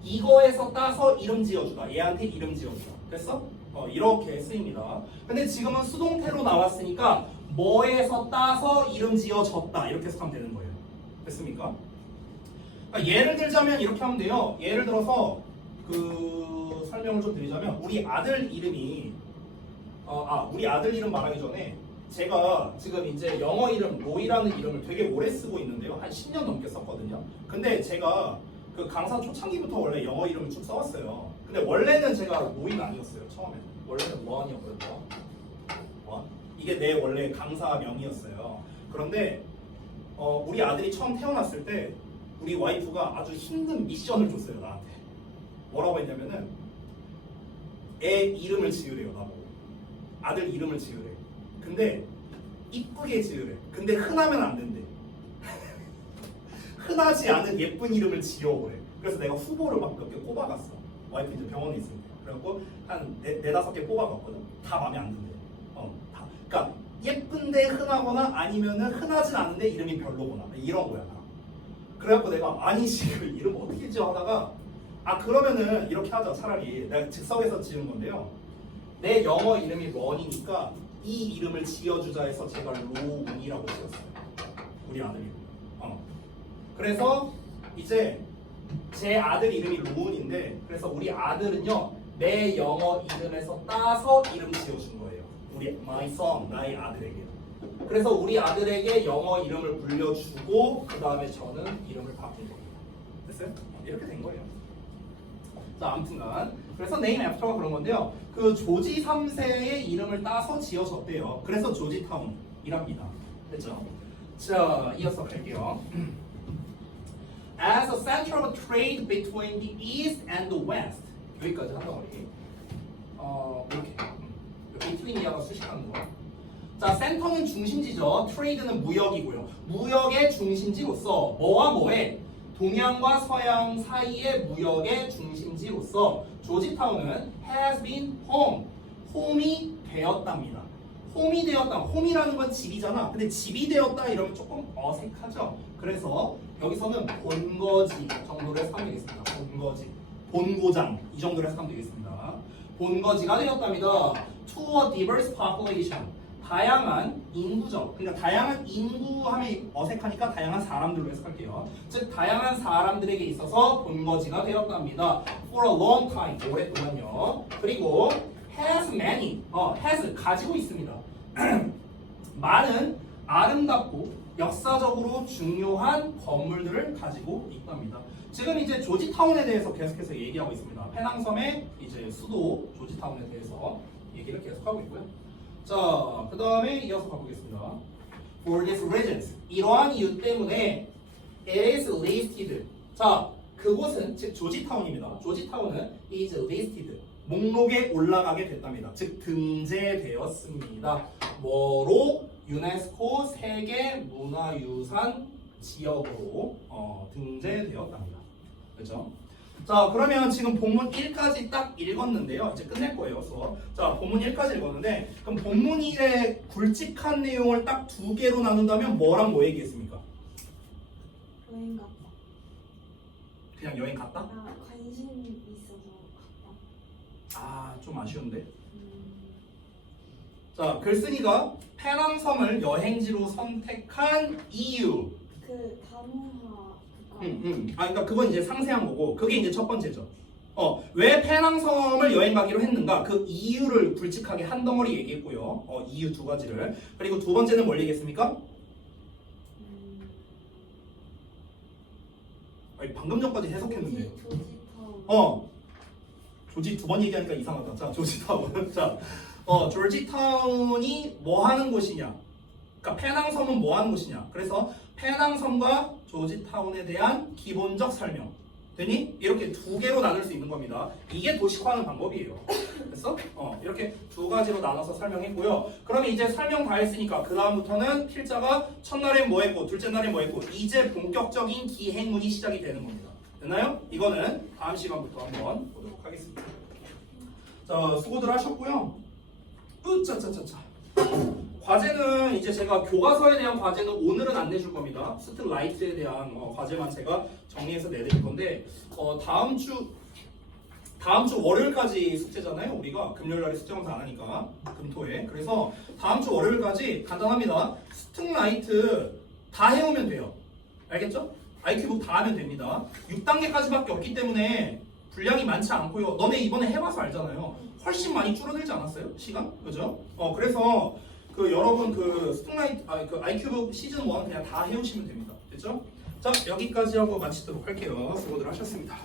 이거에서 따서 이름 지어주다. 얘한테 이름 지어주다. 됐어? 이렇게 쓰입니다. 근데 지금은 수동태로 나왔으니까 뭐에서 따서 이름 지어졌다. 이렇게 해석하면 되는 거예요. 됐습니까? 그러니까 예를 들자면 이렇게 하면 돼요. 예를 들어서 그 설명을 좀 드리자면 우리 아들 이름이 우리 아들 이름 말하기 전에 제가 지금 이제 영어 이름 로이라는 이름을 되게 오래 쓰고 있는데요. 한 10년 넘게 썼거든요. 근데 제가 그 강사 초창기부터 원래 영어 이름을 쭉 써왔어요. 근데 원래는 제가 로이가 아니었어요. 처음에 원래는 원이었거든요. 원. 이게 내 원래 강사 명이었어요. 그런데 우리 아들이 처음 태어났을 때 우리 와이프가 아주 힘든 미션을 줬어요. 나한테. 뭐라고 했냐면은 애 이름을 지으래요. 나보고. 아들 이름을 지으래. 근데 이쁘게 지으래. 근데 흔하면 안 된대. 흔하지 않은 예쁜 이름을 지어오래. 그래서 내가 후보를 막 몇 개 뽑아갔어. 와이프 이제 병원에 있으니까. 그래갖고 한 네다섯 개 뽑아갔거든. 다 마음에 안 든대. 다. 그러니까 예쁜데 흔하거나 아니면은 흔하진 않은데 이름이 별로거나 이런 거야. 그래갖고 내가 아니 지금 이름 어떻게 지어 하다가 그러면은 이렇게 하자. 차라리 내가 즉석에서 지은 건데요. 내 영어 이름이 런이니까 이 이름을 지어주자 해서 제가 로운이라고 지었어요. 우리 아들 이름. 그래서 이제 제 아들 이름이 로운인데 그래서 우리 아들은요 내 영어 이름에서 따서 이름 지어준 거예요. 우리 my son 나의 아들에게. 그래서 우리 아들에게 영어 이름을 불려주고 그 다음에 저는 이름을 바꾼 겁니다. 됐어요? 이렇게 된 거예요. 자, 아무튼간 그래서 name after가 그런 건데요. 그 조지 3세의 이름을 따서 지어졌대요. 그래서 조지타운이랍니다. 됐죠? 자, 이어서 갈게요. As a center of trade between the east and the west. 여기까지 한단 말이에요. 이렇게. between 이하가 수식하는 거. 자, 센터는 중심지죠. 트레이드는 무역이고요. 무역의 중심지로서 뭐와 뭐에 동양과 서양 사이의 무역의 중심지로서 조지타운은 has been home, 홈이 되었답니다. 홈이 되었다. 홈이라는 건 집이잖아. 근데 집이 되었다 이러면 조금 어색하죠. 그래서 여기서는 본거지 정도로 해석하면 되겠습니다. 본거지, 본고장 이 정도로 해석하면 되겠습니다. 본거지가 되었답니다. To a diverse population. 다양한 인구죠. 그러니까 다양한 인구 하면 어색하니까 다양한 사람들로 해석할게요. 즉 다양한 사람들에게 있어서 본거지가 되었답니다. For a long time. 오랫동안요. 그리고 has many. has 가지고 있습니다. 많은 아름답고 역사적으로 중요한 건물들을 가지고 있답니다. 지금 이제 조지타운에 대해서 계속해서 얘기하고 있습니다. 페낭섬의 이제 수도 조지타운에 대해서 얘기를 계속하고 있고요. 자, 그 다음에 이어서 가보겠습니다. For these reasons, 이러한 이유 때문에 it is listed. 자, 그곳은 즉 조지타운입니다. 조지타운은 is listed. 목록에 올라가게 됐답니다. 즉 등재되었습니다. 뭐로? 유네스코 세계 문화유산 지역으로 등재되었답니다. 그렇죠? 자, 그러면 지금 본문 1까지 딱 읽었는데요. 이제 끝낼 거예요, 수업. 자, 본문 1까지 읽었는데 그럼 본문 1의 굵직한 내용을 딱 두 개로 나눈다면 뭐랑 뭐 얘기했습니까? 여행 갔다. 그냥 여행 갔다? 나 관심 있어서 갔다. 좀 아쉬운데. 자, 글쓴이가 페낭섬을 여행지로 선택한 이유. 그 다문화 국가. 그러니까 그건 이제 상세한 거고 그게 이제 첫 번째죠. 왜 페낭섬을 여행 가기로 했는가? 그 이유를 굵직하게 한 덩어리 얘기했고요. 이유 두 가지를. 그리고 두 번째는 뭘 얘기했습니까? 방금 전까지 해석했는데. 조지타운. 조지 두 번 얘기하니까 이상하다. 자, 조지타운. 자, 조지타운이 뭐 하는 곳이냐? 그러니까 페낭섬은 뭐 하는 곳이냐? 그래서 페낭섬과 조지타운에 대한 기본적 설명. 되니? 이렇게 두 개로 나눌 수 있는 겁니다. 이게 도식화하는 방법이에요. 됐어? 이렇게 두 가지로 나눠서 설명했고요. 그러면 이제 설명 다 했으니까 그 다음부터는 필자가 첫날엔 뭐 했고 둘째 날엔 뭐 했고 이제 본격적인 기행문이 시작이 되는 겁니다. 됐나요? 이거는 다음 시간부터 한번 보도록 하겠습니다. 자, 수고들 하셨고요. 으짜짜짜짜. 과제는 이제 제가 교과서에 대한 과제는 오늘은 안 내줄 겁니다. 스틸라이트에 대한 과제만 제가 정리해서 내드릴 건데 다음 주 월요일까지 숙제잖아요. 우리가 금요일날에 숙제 검사 안 하니까 금토에. 그래서 다음 주 월요일까지 간단합니다. 스틸라이트 다 해오면 돼요. 알겠죠? IQ북 다 하면 됩니다. 6단계까지밖에 없기 때문에 분량이 많지 않고요. 너네 이번에 해봐서 알잖아요. 훨씬 많이 줄어들지 않았어요? 시간? 그죠? 그래서 여러분 스틸라이트 그 IQ북 시즌 1 그냥 다 해오시면 됩니다. 됐죠? 자, 여기까지 하고 마치도록 할게요. 수고들 하셨습니다.